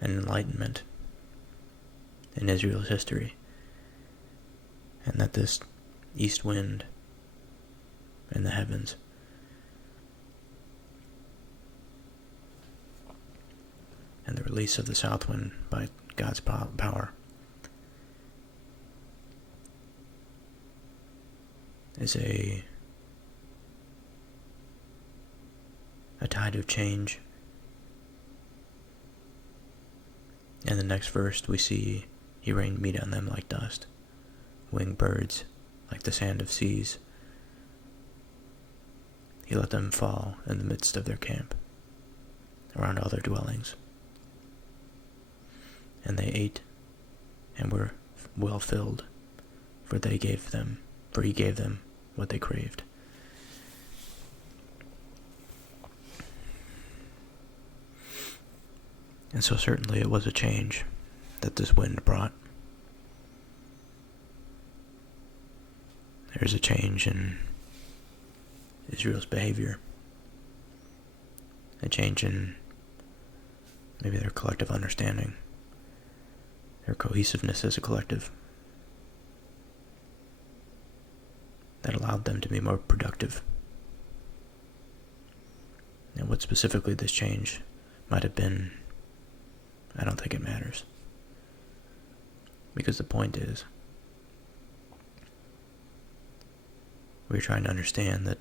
an enlightenment in Israel's history, and that this east wind in the heavens and the release of the south wind by God's power is a tide of change. In the next verse we see, he rained meat on them like dust, winged birds like the sand of seas. He let them fall in the midst of their camp, around all their dwellings. And they ate and were well filled, for he gave them what they craved. And so certainly it was a change that this wind brought. There's a change in Israel's behavior, a change in maybe their collective understanding, their cohesiveness as a collective, that allowed them to be more productive. And what specifically this change might have been, I don't think it matters. Because the point is, we're trying to understand that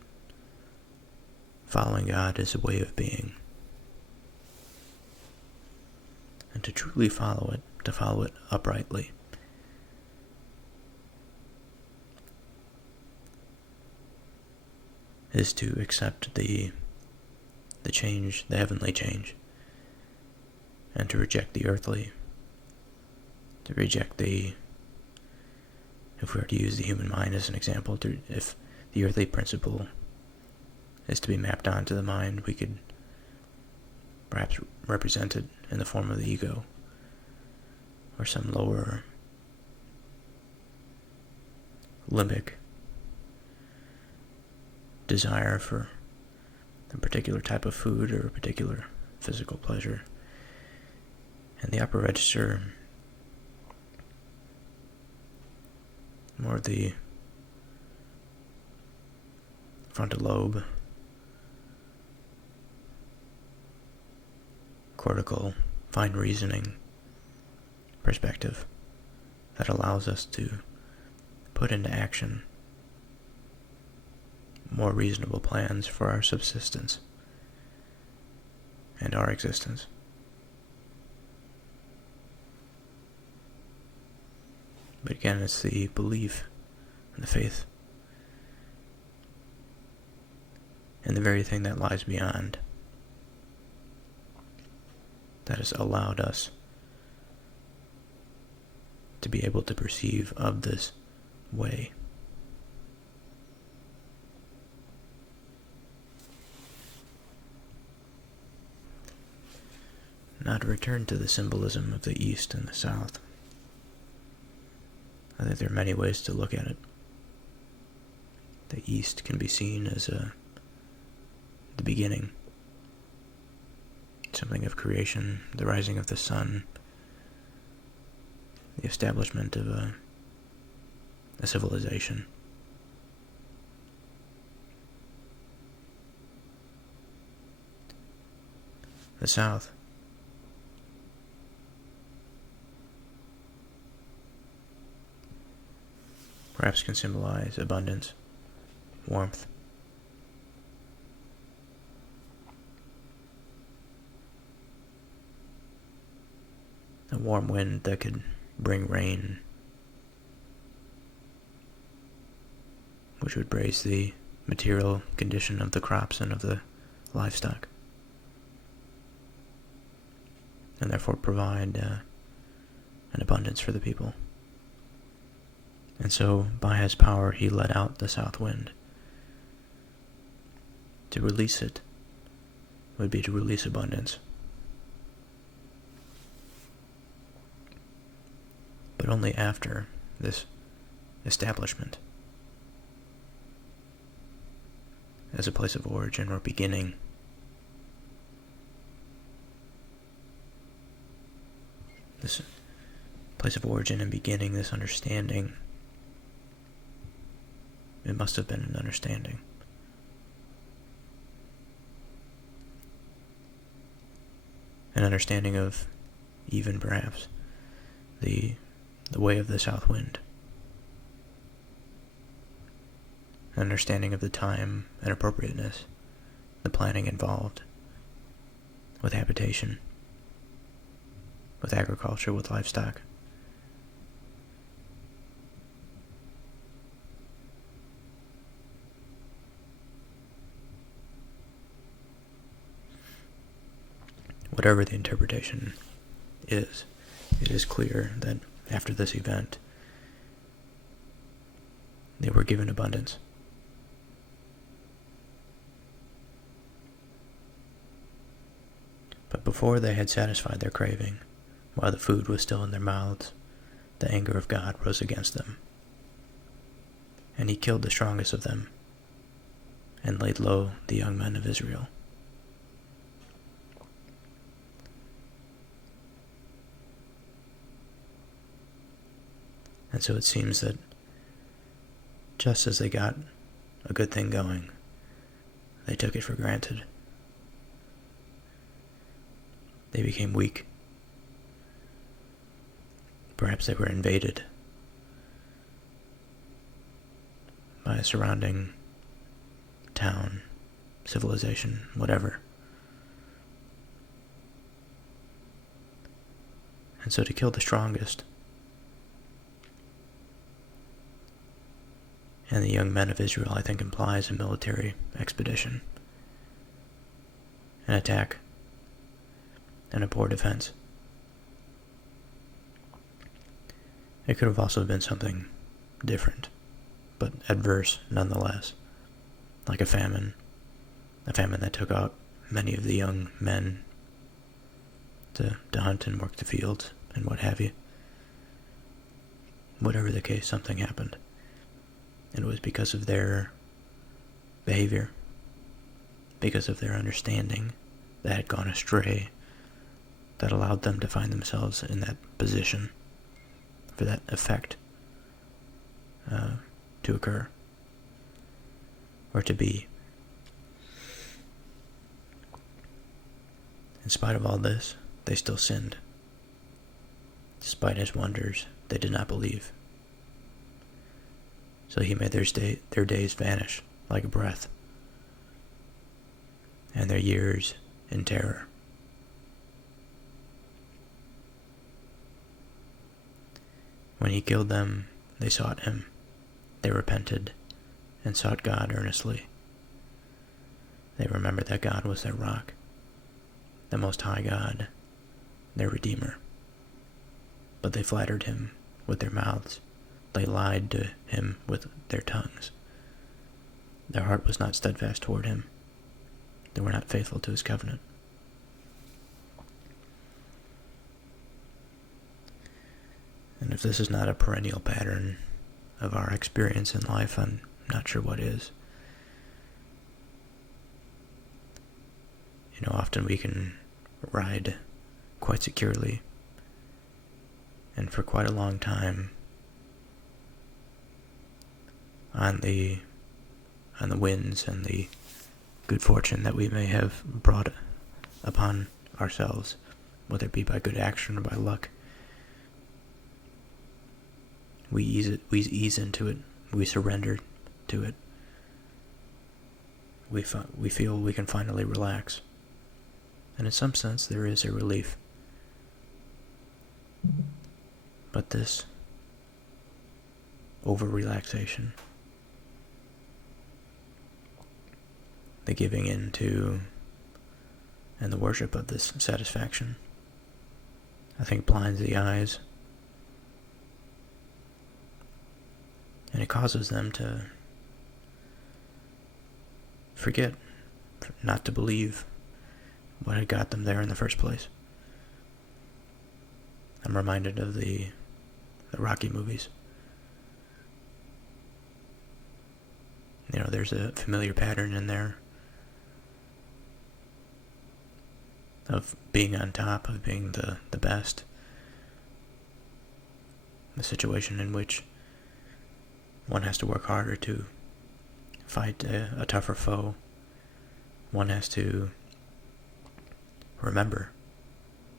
following God is a way of being. And to truly follow it uprightly, is to accept the change, the heavenly change, and to reject the earthly, to reject if we were to use the human mind as an example, if the earthly principle is to be mapped onto the mind, we could perhaps represent it in the form of the ego, or some lower limbic desire for a particular type of food or a particular physical pleasure. And the upper register, more of the frontal lobe, cortical, fine reasoning perspective that allows us to put into action more reasonable plans for our subsistence and our existence. But again, it's the belief and the faith and the very thing that lies beyond that has allowed us to be able to perceive of this way. Now to return to the symbolism of the East and the South, I think there are many ways to look at it. The East can be seen as the beginning, something of creation, the rising of the sun, the establishment of a civilization, The south perhaps can symbolize abundance, warmth. A warm wind that could bring rain, which would raise the material condition of the crops and of the livestock, and therefore provide an abundance for the people. And so, by his power, he let out the south wind. To release it would be to release abundance. But only after this establishment as a place of origin or beginning. This place of origin and beginning, this understanding, it must have been an understanding. An understanding of even perhaps the way of the south wind. An understanding of the time and appropriateness, the planning involved with habitation, with agriculture, with livestock. Whatever the interpretation is, it is clear that after this event, they were given abundance. But before they had satisfied their craving, while the food was still in their mouths, the anger of God rose against them. And he killed the strongest of them, and laid low the young men of Israel. And so it seems that just as they got a good thing going, they took it for granted. They became weak. Perhaps they were invaded by a surrounding town, civilization, whatever. And so to kill the strongest, and the young men of Israel, I think, implies a military expedition, an attack, and a poor defense. It could have also been something different, but adverse nonetheless, like a famine that took out many of the young men to hunt and work the fields and what have you. Whatever the case, something happened. And it was because of their behavior, because of their understanding that had gone astray, that allowed them to find themselves in that position for that effect to occur, or to be. In spite of all this, they still sinned. Despite his wonders, they did not believe. So he made their days vanish like a breath, and their years in terror. When he killed them, they sought him. They repented and sought God earnestly. They remembered that God was their rock, the Most High God, their Redeemer. But they flattered him with their mouths. They lied to him with their tongues. Their heart was not steadfast toward him. They were not faithful to his covenant. And if this is not a perennial pattern of our experience in life, I'm not sure what is. Often we can ride quite securely, and for quite a long time, on the winds and the good fortune that we may have brought upon ourselves, whether it be by good action or by luck. We ease into it, we surrender to it. We feel we can finally relax. And in some sense, there is a relief. But this over-relaxation, the giving in to and the worship of this satisfaction, I think blinds the eyes, and it causes them to forget, not to believe what had got them there in the first place. I'm reminded of the Rocky movies. You know, there's a familiar pattern in there of being on top, of being the best. The situation in which one has to work harder to fight a tougher foe. One has to remember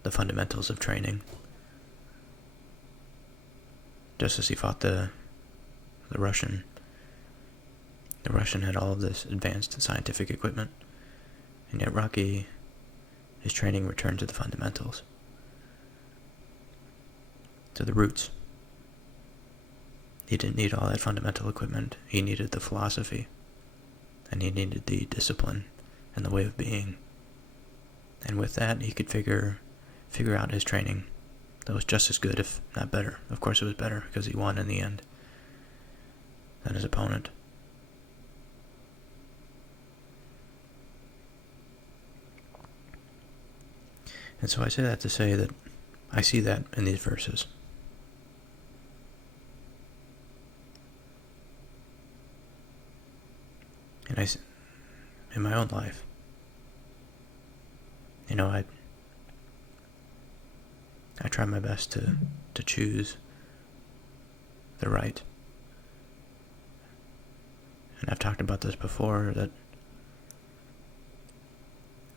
the fundamentals of training. Just as he fought the Russian. The Russian had all of this advanced scientific equipment, and yet Rocky, his training returned to the fundamentals, to the roots. He didn't need all that fundamental equipment. He needed the philosophy, and he needed the discipline and the way of being. And with that, he could figure out his training that was just as good, if not better. Of course it was better, because he won in the end than his opponent. And so I say that to say that I see that in these verses. And in my own life, you know, I try my best to choose the right. And I've talked about this before, that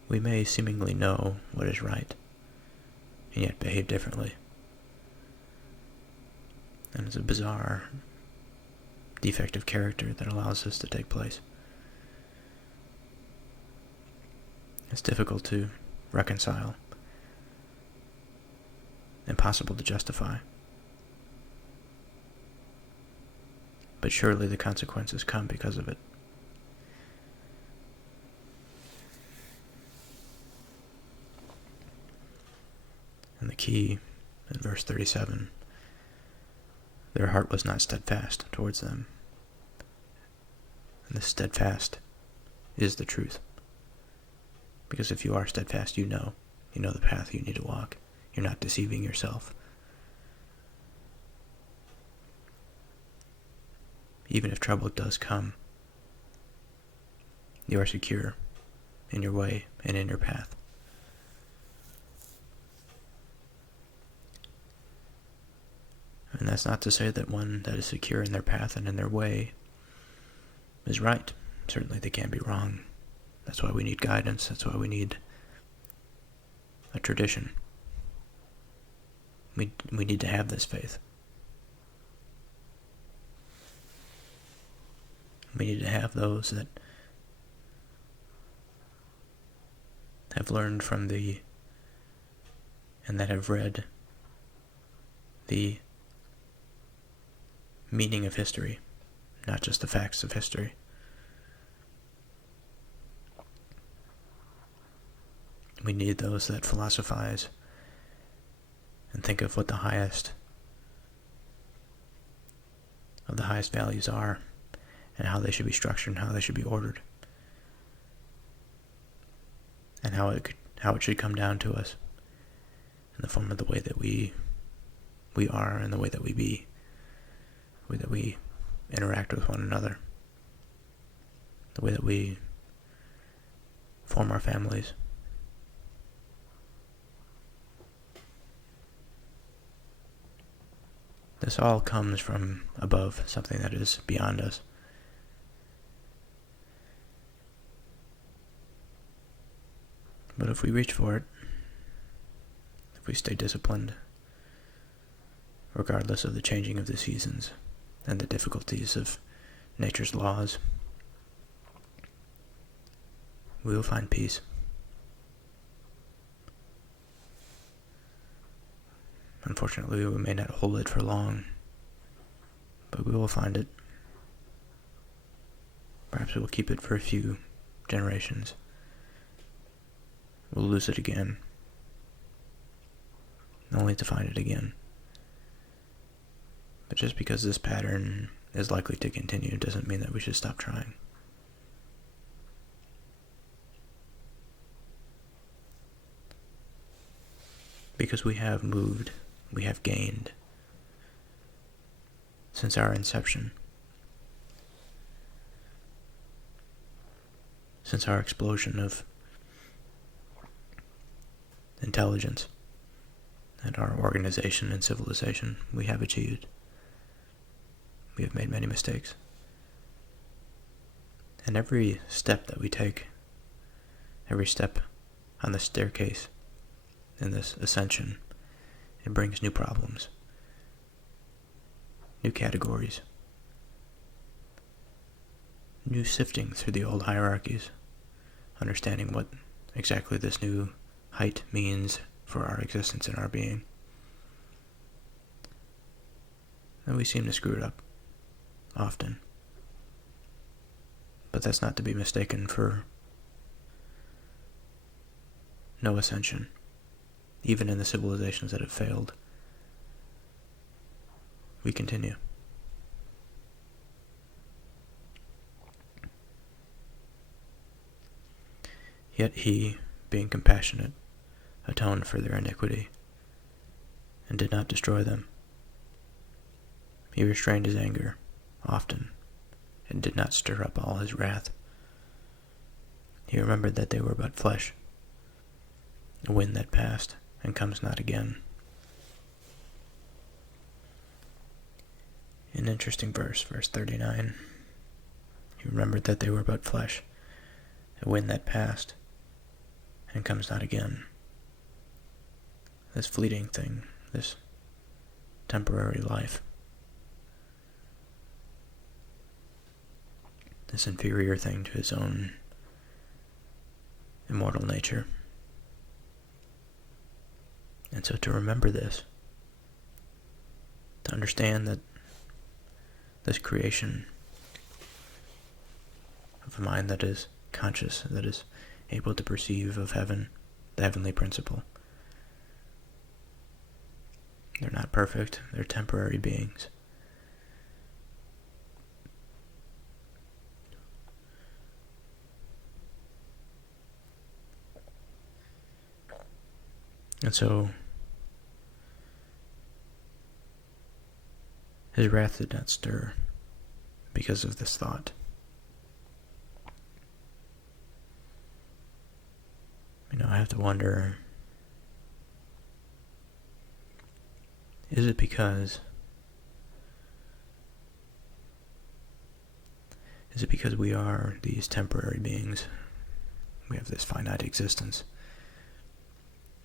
we may seemingly know what is right, and yet behave differently. And it's a bizarre defect of character that allows this to take place. It's difficult to reconcile, impossible to justify. But surely the consequences come because of it. And the key in verse 37, their heart was not steadfast towards them. And the steadfast is the truth. Because if you are steadfast, you know the path you need to walk. You're not deceiving yourself. Even if trouble does come, you are secure in your way and in your path. And that's not to say that one that is secure in their path and in their way is right. Certainly they can be wrong. That's why we need guidance. That's why we need a tradition. We need to have this faith. We need to have those that have learned from and that have read the meaning of history, not just the facts of history. We need those that philosophize and think of what the highest of the highest values are, and how they should be structured and how they should be ordered, and how it should come down to us in the form of the way that we are and the way that we be, the way that we interact with one another, the way that we form our families. This all comes from above, something that is beyond us. But if we reach for it, we stay disciplined, regardless of the changing of the seasons and the difficulties of nature's laws, we will find peace. Unfortunately, we may not hold it for long, but we will find it. Perhaps we will keep it for a few generations. We'll lose it again, only to find it again. But just because this pattern is likely to continue doesn't mean that we should stop trying. Because we have moved, we have gained since our inception, since our explosion of intelligence and our organization and civilization, we have achieved. We have made many mistakes. And every step that we take, every step on the staircase in this ascension, it brings new problems, new categories, new sifting through the old hierarchies, understanding what exactly this new height means for our existence and our being. And we seem to screw it up often. But that's not to be mistaken for no ascension, even in the civilizations that have failed. We continue. Yet he, being compassionate, atoned for their iniquity, and did not destroy them. He restrained his anger often, and did not stir up all his wrath. He remembered that they were but flesh, a wind that passed and comes not again. An interesting verse, verse 39. He remembered that they were but flesh, a wind that passed and comes not again. This fleeting thing, this temporary life, this inferior thing to his own immortal nature. And so to remember this, to understand that this creation of a mind that is conscious, that is able to perceive of heaven, the heavenly principle. They're not perfect, they're temporary beings. And so, his wrath did not stir because of this thought. I have to wonder, is it because we are these temporary beings? We have this finite existence.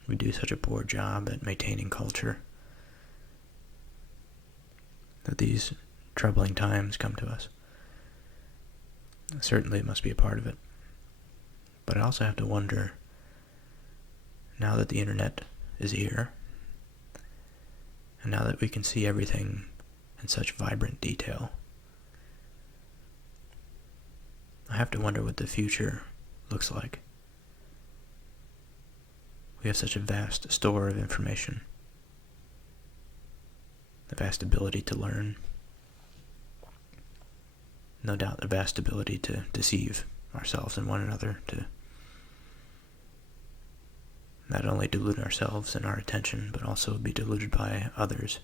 We do such a poor job at maintaining culture that these troubling times come to us. Certainly it must be a part of it. But I also have to wonder, now that the internet is here, and now that we can see everything in such vibrant detail, I have to wonder what the future looks like. We have such a vast store of information, a vast ability to learn, no doubt a vast ability to deceive ourselves and one another, to not only delude ourselves and our attention, but also be deluded by others,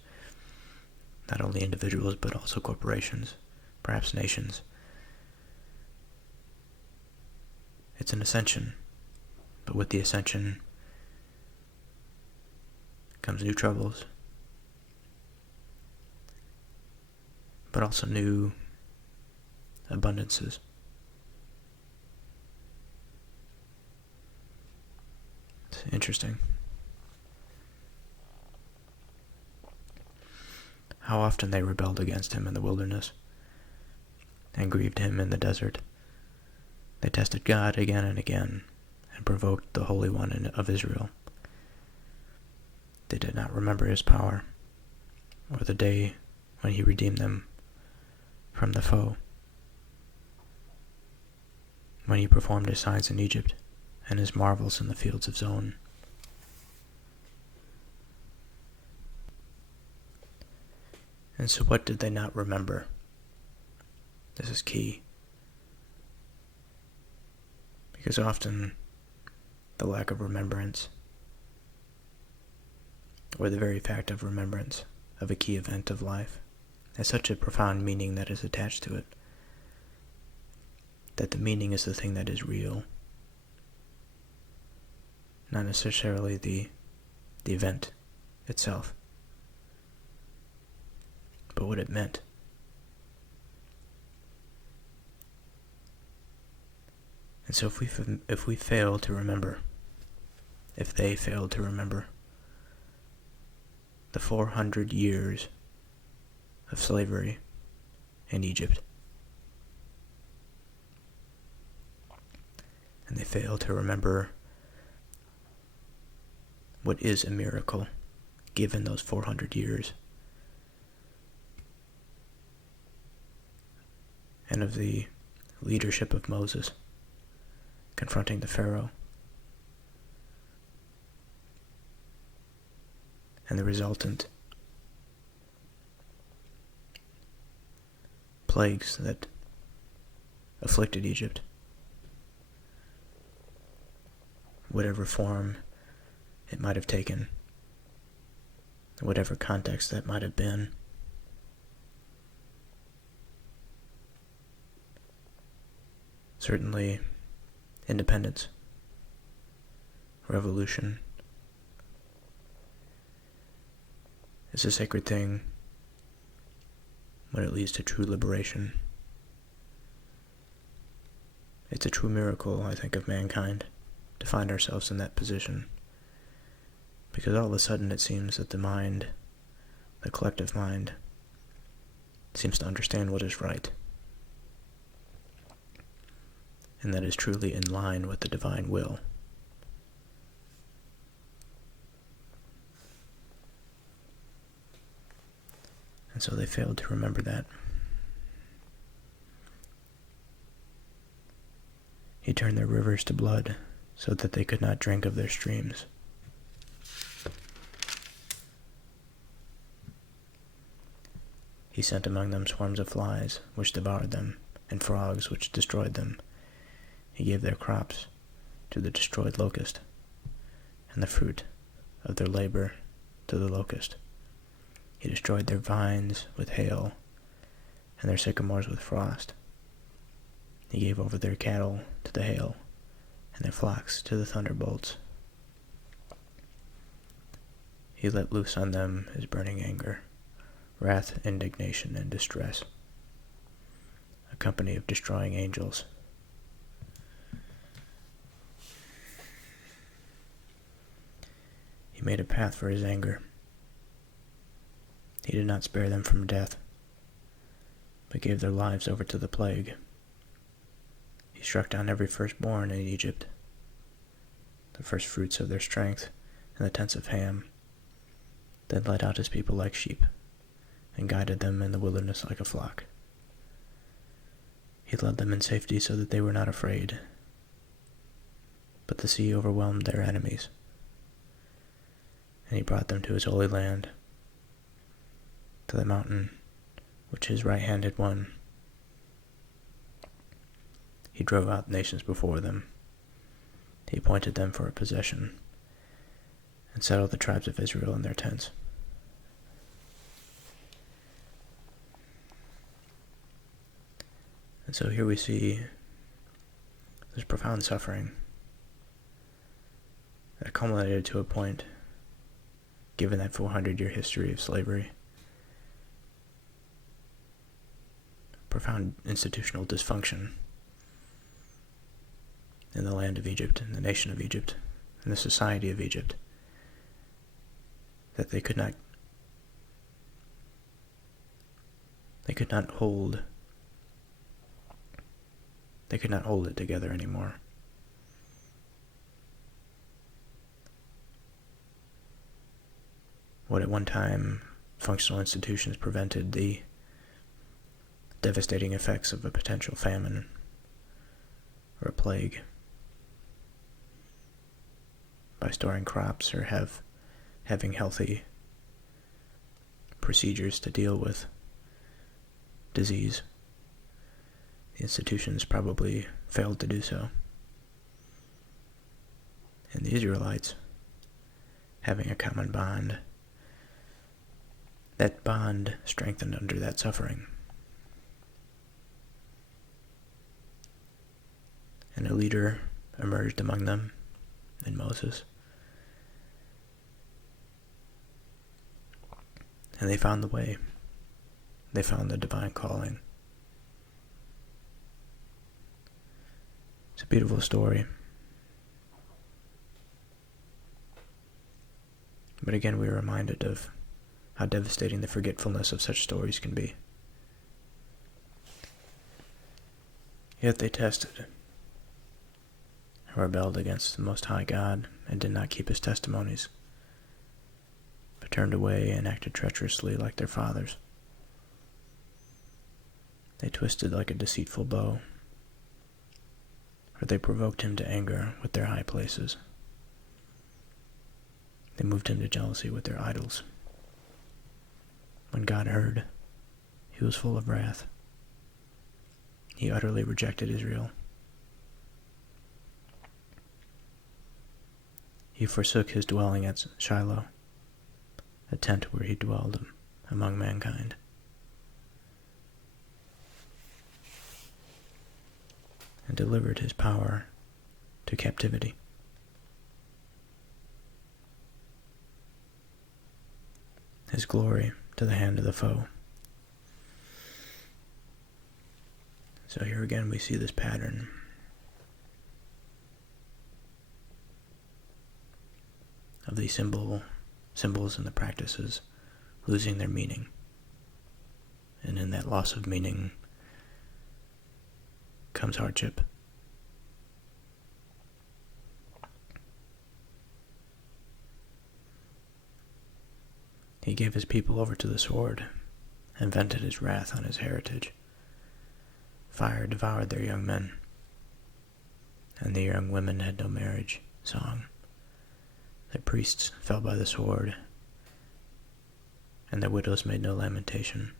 not only individuals, but also corporations, perhaps nations. It's an ascension, but with the ascension comes new troubles, but also new abundances. It's interesting. how often they rebelled against him in the wilderness and grieved him in the desert. They tested God again and again and provoked the Holy One of Israel. They did not remember his power or the day when he redeemed them from the foe, when he performed his signs in Egypt and his marvels in the fields of Zoan. And so what did they not remember? This is key. Because often the lack of remembrance, or the very fact of remembrance of a key event of life, has such a profound meaning that is attached to it, that the meaning is the thing that is real, not necessarily the event itself, but what it meant. And so if we fail to remember, if they fail to remember the 400 years of slavery in Egypt, and they fail to remember what is a miracle given those 400 years, and of the leadership of Moses confronting the Pharaoh, and the resultant plagues that afflicted Egypt, whatever form it might have taken, whatever context that might have been. Certainly, independence, revolution, is a sacred thing when it leads to true liberation. It's a true miracle, I think, of mankind to find ourselves in that position, because all of a sudden it seems that the mind, the collective mind, seems to understand what is right, and that is truly in line with the divine will. And so they failed to remember that. He turned their rivers to blood so that they could not drink of their streams. He sent among them swarms of flies, which devoured them, and frogs, which destroyed them. He gave their crops to the destroyed locust, and the fruit of their labor to the locust. He destroyed their vines with hail, and their sycamores with frost. He gave over their cattle to the hail, and their flocks to the thunderbolts. He let loose on them his burning anger, wrath, indignation, and distress, a company of destroying angels. He made a path for his anger. He did not spare them from death, but gave their lives over to the plague. He struck down every firstborn in Egypt, the first fruits of their strength in the tents of Ham, then led out his people like sheep, and guided them in the wilderness like a flock. He led them in safety so that they were not afraid, but the sea overwhelmed their enemies, and he brought them to his holy land, to the mountain which his right hand had won. He drove out nations before them. He appointed them for a possession, and settled the tribes of Israel in their tents. And so here we see this profound suffering that culminated to a point, given that 400-year history of slavery, profound institutional dysfunction in the land of Egypt, in the nation of Egypt, in the society of Egypt, that they could not They could not hold it together anymore. What at one time functional institutions prevented the devastating effects of a potential famine or a plague by storing crops or having healthy procedures to deal with disease. The institutions probably failed to do so. And the Israelites, having a common bond, that bond strengthened under that suffering. And a leader emerged among them in Moses. And they found the way. They found the divine calling. It's a beautiful story. But again, we are reminded of how devastating the forgetfulness of such stories can be. Yet they tested, rebelled against the Most High God, and did not keep his testimonies, but turned away and acted treacherously like their fathers. They twisted like a deceitful bow, for they provoked him to anger with their high places. They moved him to jealousy with their idols. When God heard, he was full of wrath. He utterly rejected Israel. He forsook his dwelling at Shiloh, a tent where he dwelled among mankind. And delivered his power to captivity. His glory to the hand of the foe. So here again we see this pattern of these symbols and the practices losing their meaning. And in that loss of meaning comes hardship. He gave his people over to the sword and vented his wrath on his heritage. Fire devoured their young men, and the young women had no marriage song. Their priests fell by the sword, and their widows made no lamentation.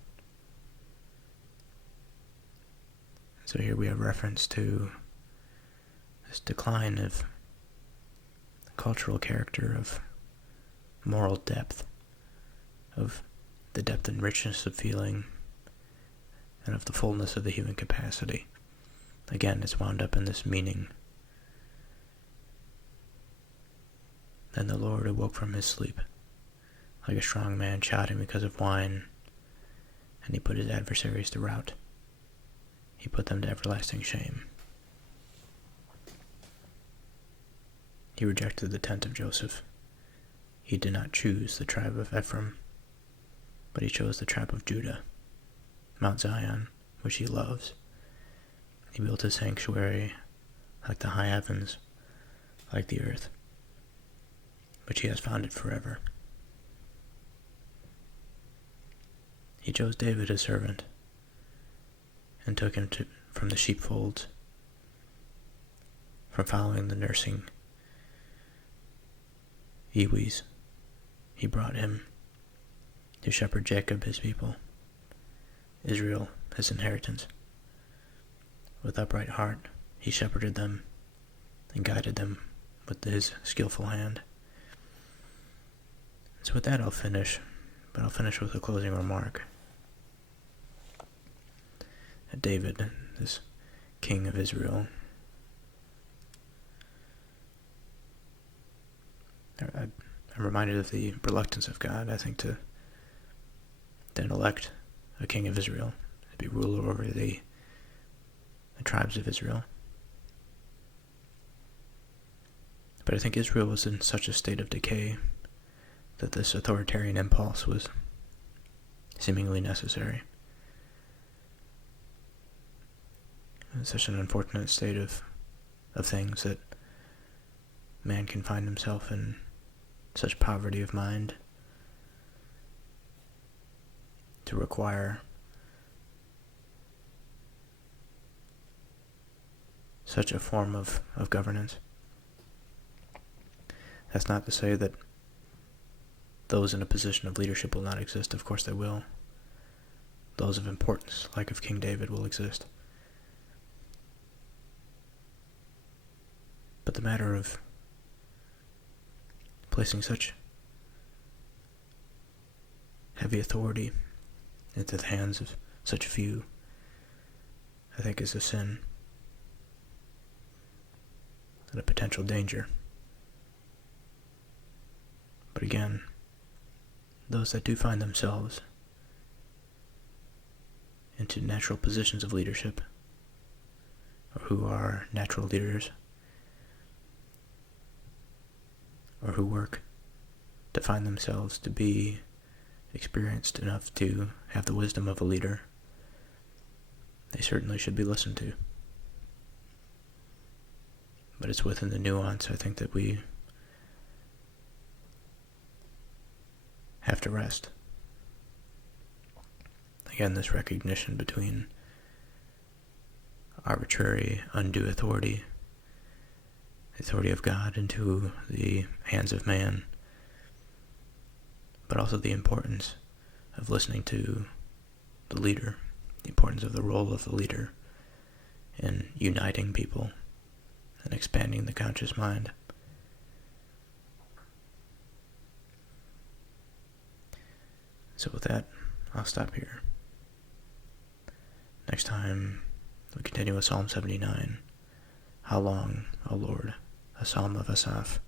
So here we have reference to this decline of cultural character, of moral depth, of the depth and richness of feeling, and of the fullness of the human capacity. Again, it's wound up in this meaning. Then the Lord awoke from his sleep, like a strong man shouting because of wine, and he put his adversaries to rout. He put them to everlasting shame. He rejected the tent of Joseph. He did not choose the tribe of Ephraim, but he chose the tribe of Judah, Mount Zion, which he loves. He built his sanctuary like the high heavens, like the earth, which he has founded forever. He chose David his servant, and took him from the sheepfolds, from following the nursing ewes. He brought him to shepherd Jacob his people, Israel his inheritance. With upright heart he shepherded them and guided them with his skillful hand. So with that I'll finish, but I'll finish with a closing remark. David, this king of Israel, I'm reminded of the reluctance of God, I think, to then elect a king of Israel to be ruler over the tribes of Israel. But I think Israel was in such a state of decay that this authoritarian impulse was seemingly necessary. It's such an unfortunate state of things that man can find himself in such poverty of mind to require such a form of governance. That's not to say that those in a position of leadership will not exist. Of course they will. Those of importance, like of King David, will exist. But the matter of placing such heavy authority into the hands of such few, I think, is a sin and a potential danger. But again, those that do find themselves into natural positions of leadership, or who are natural leaders, or who work to find themselves to be experienced enough to have the wisdom of a leader, they certainly should be listened to. But it's within the nuance, I think, that we have to rest. Again, this recognition between arbitrary, undue authority, the authority of God, into the hands of man, but also the importance of listening to the leader, the importance of the role of the leader in uniting people and expanding the conscious mind. So with that, I'll stop here. Next time, we continue with Psalm 79. How long, O Lord? A psalm of Asaph.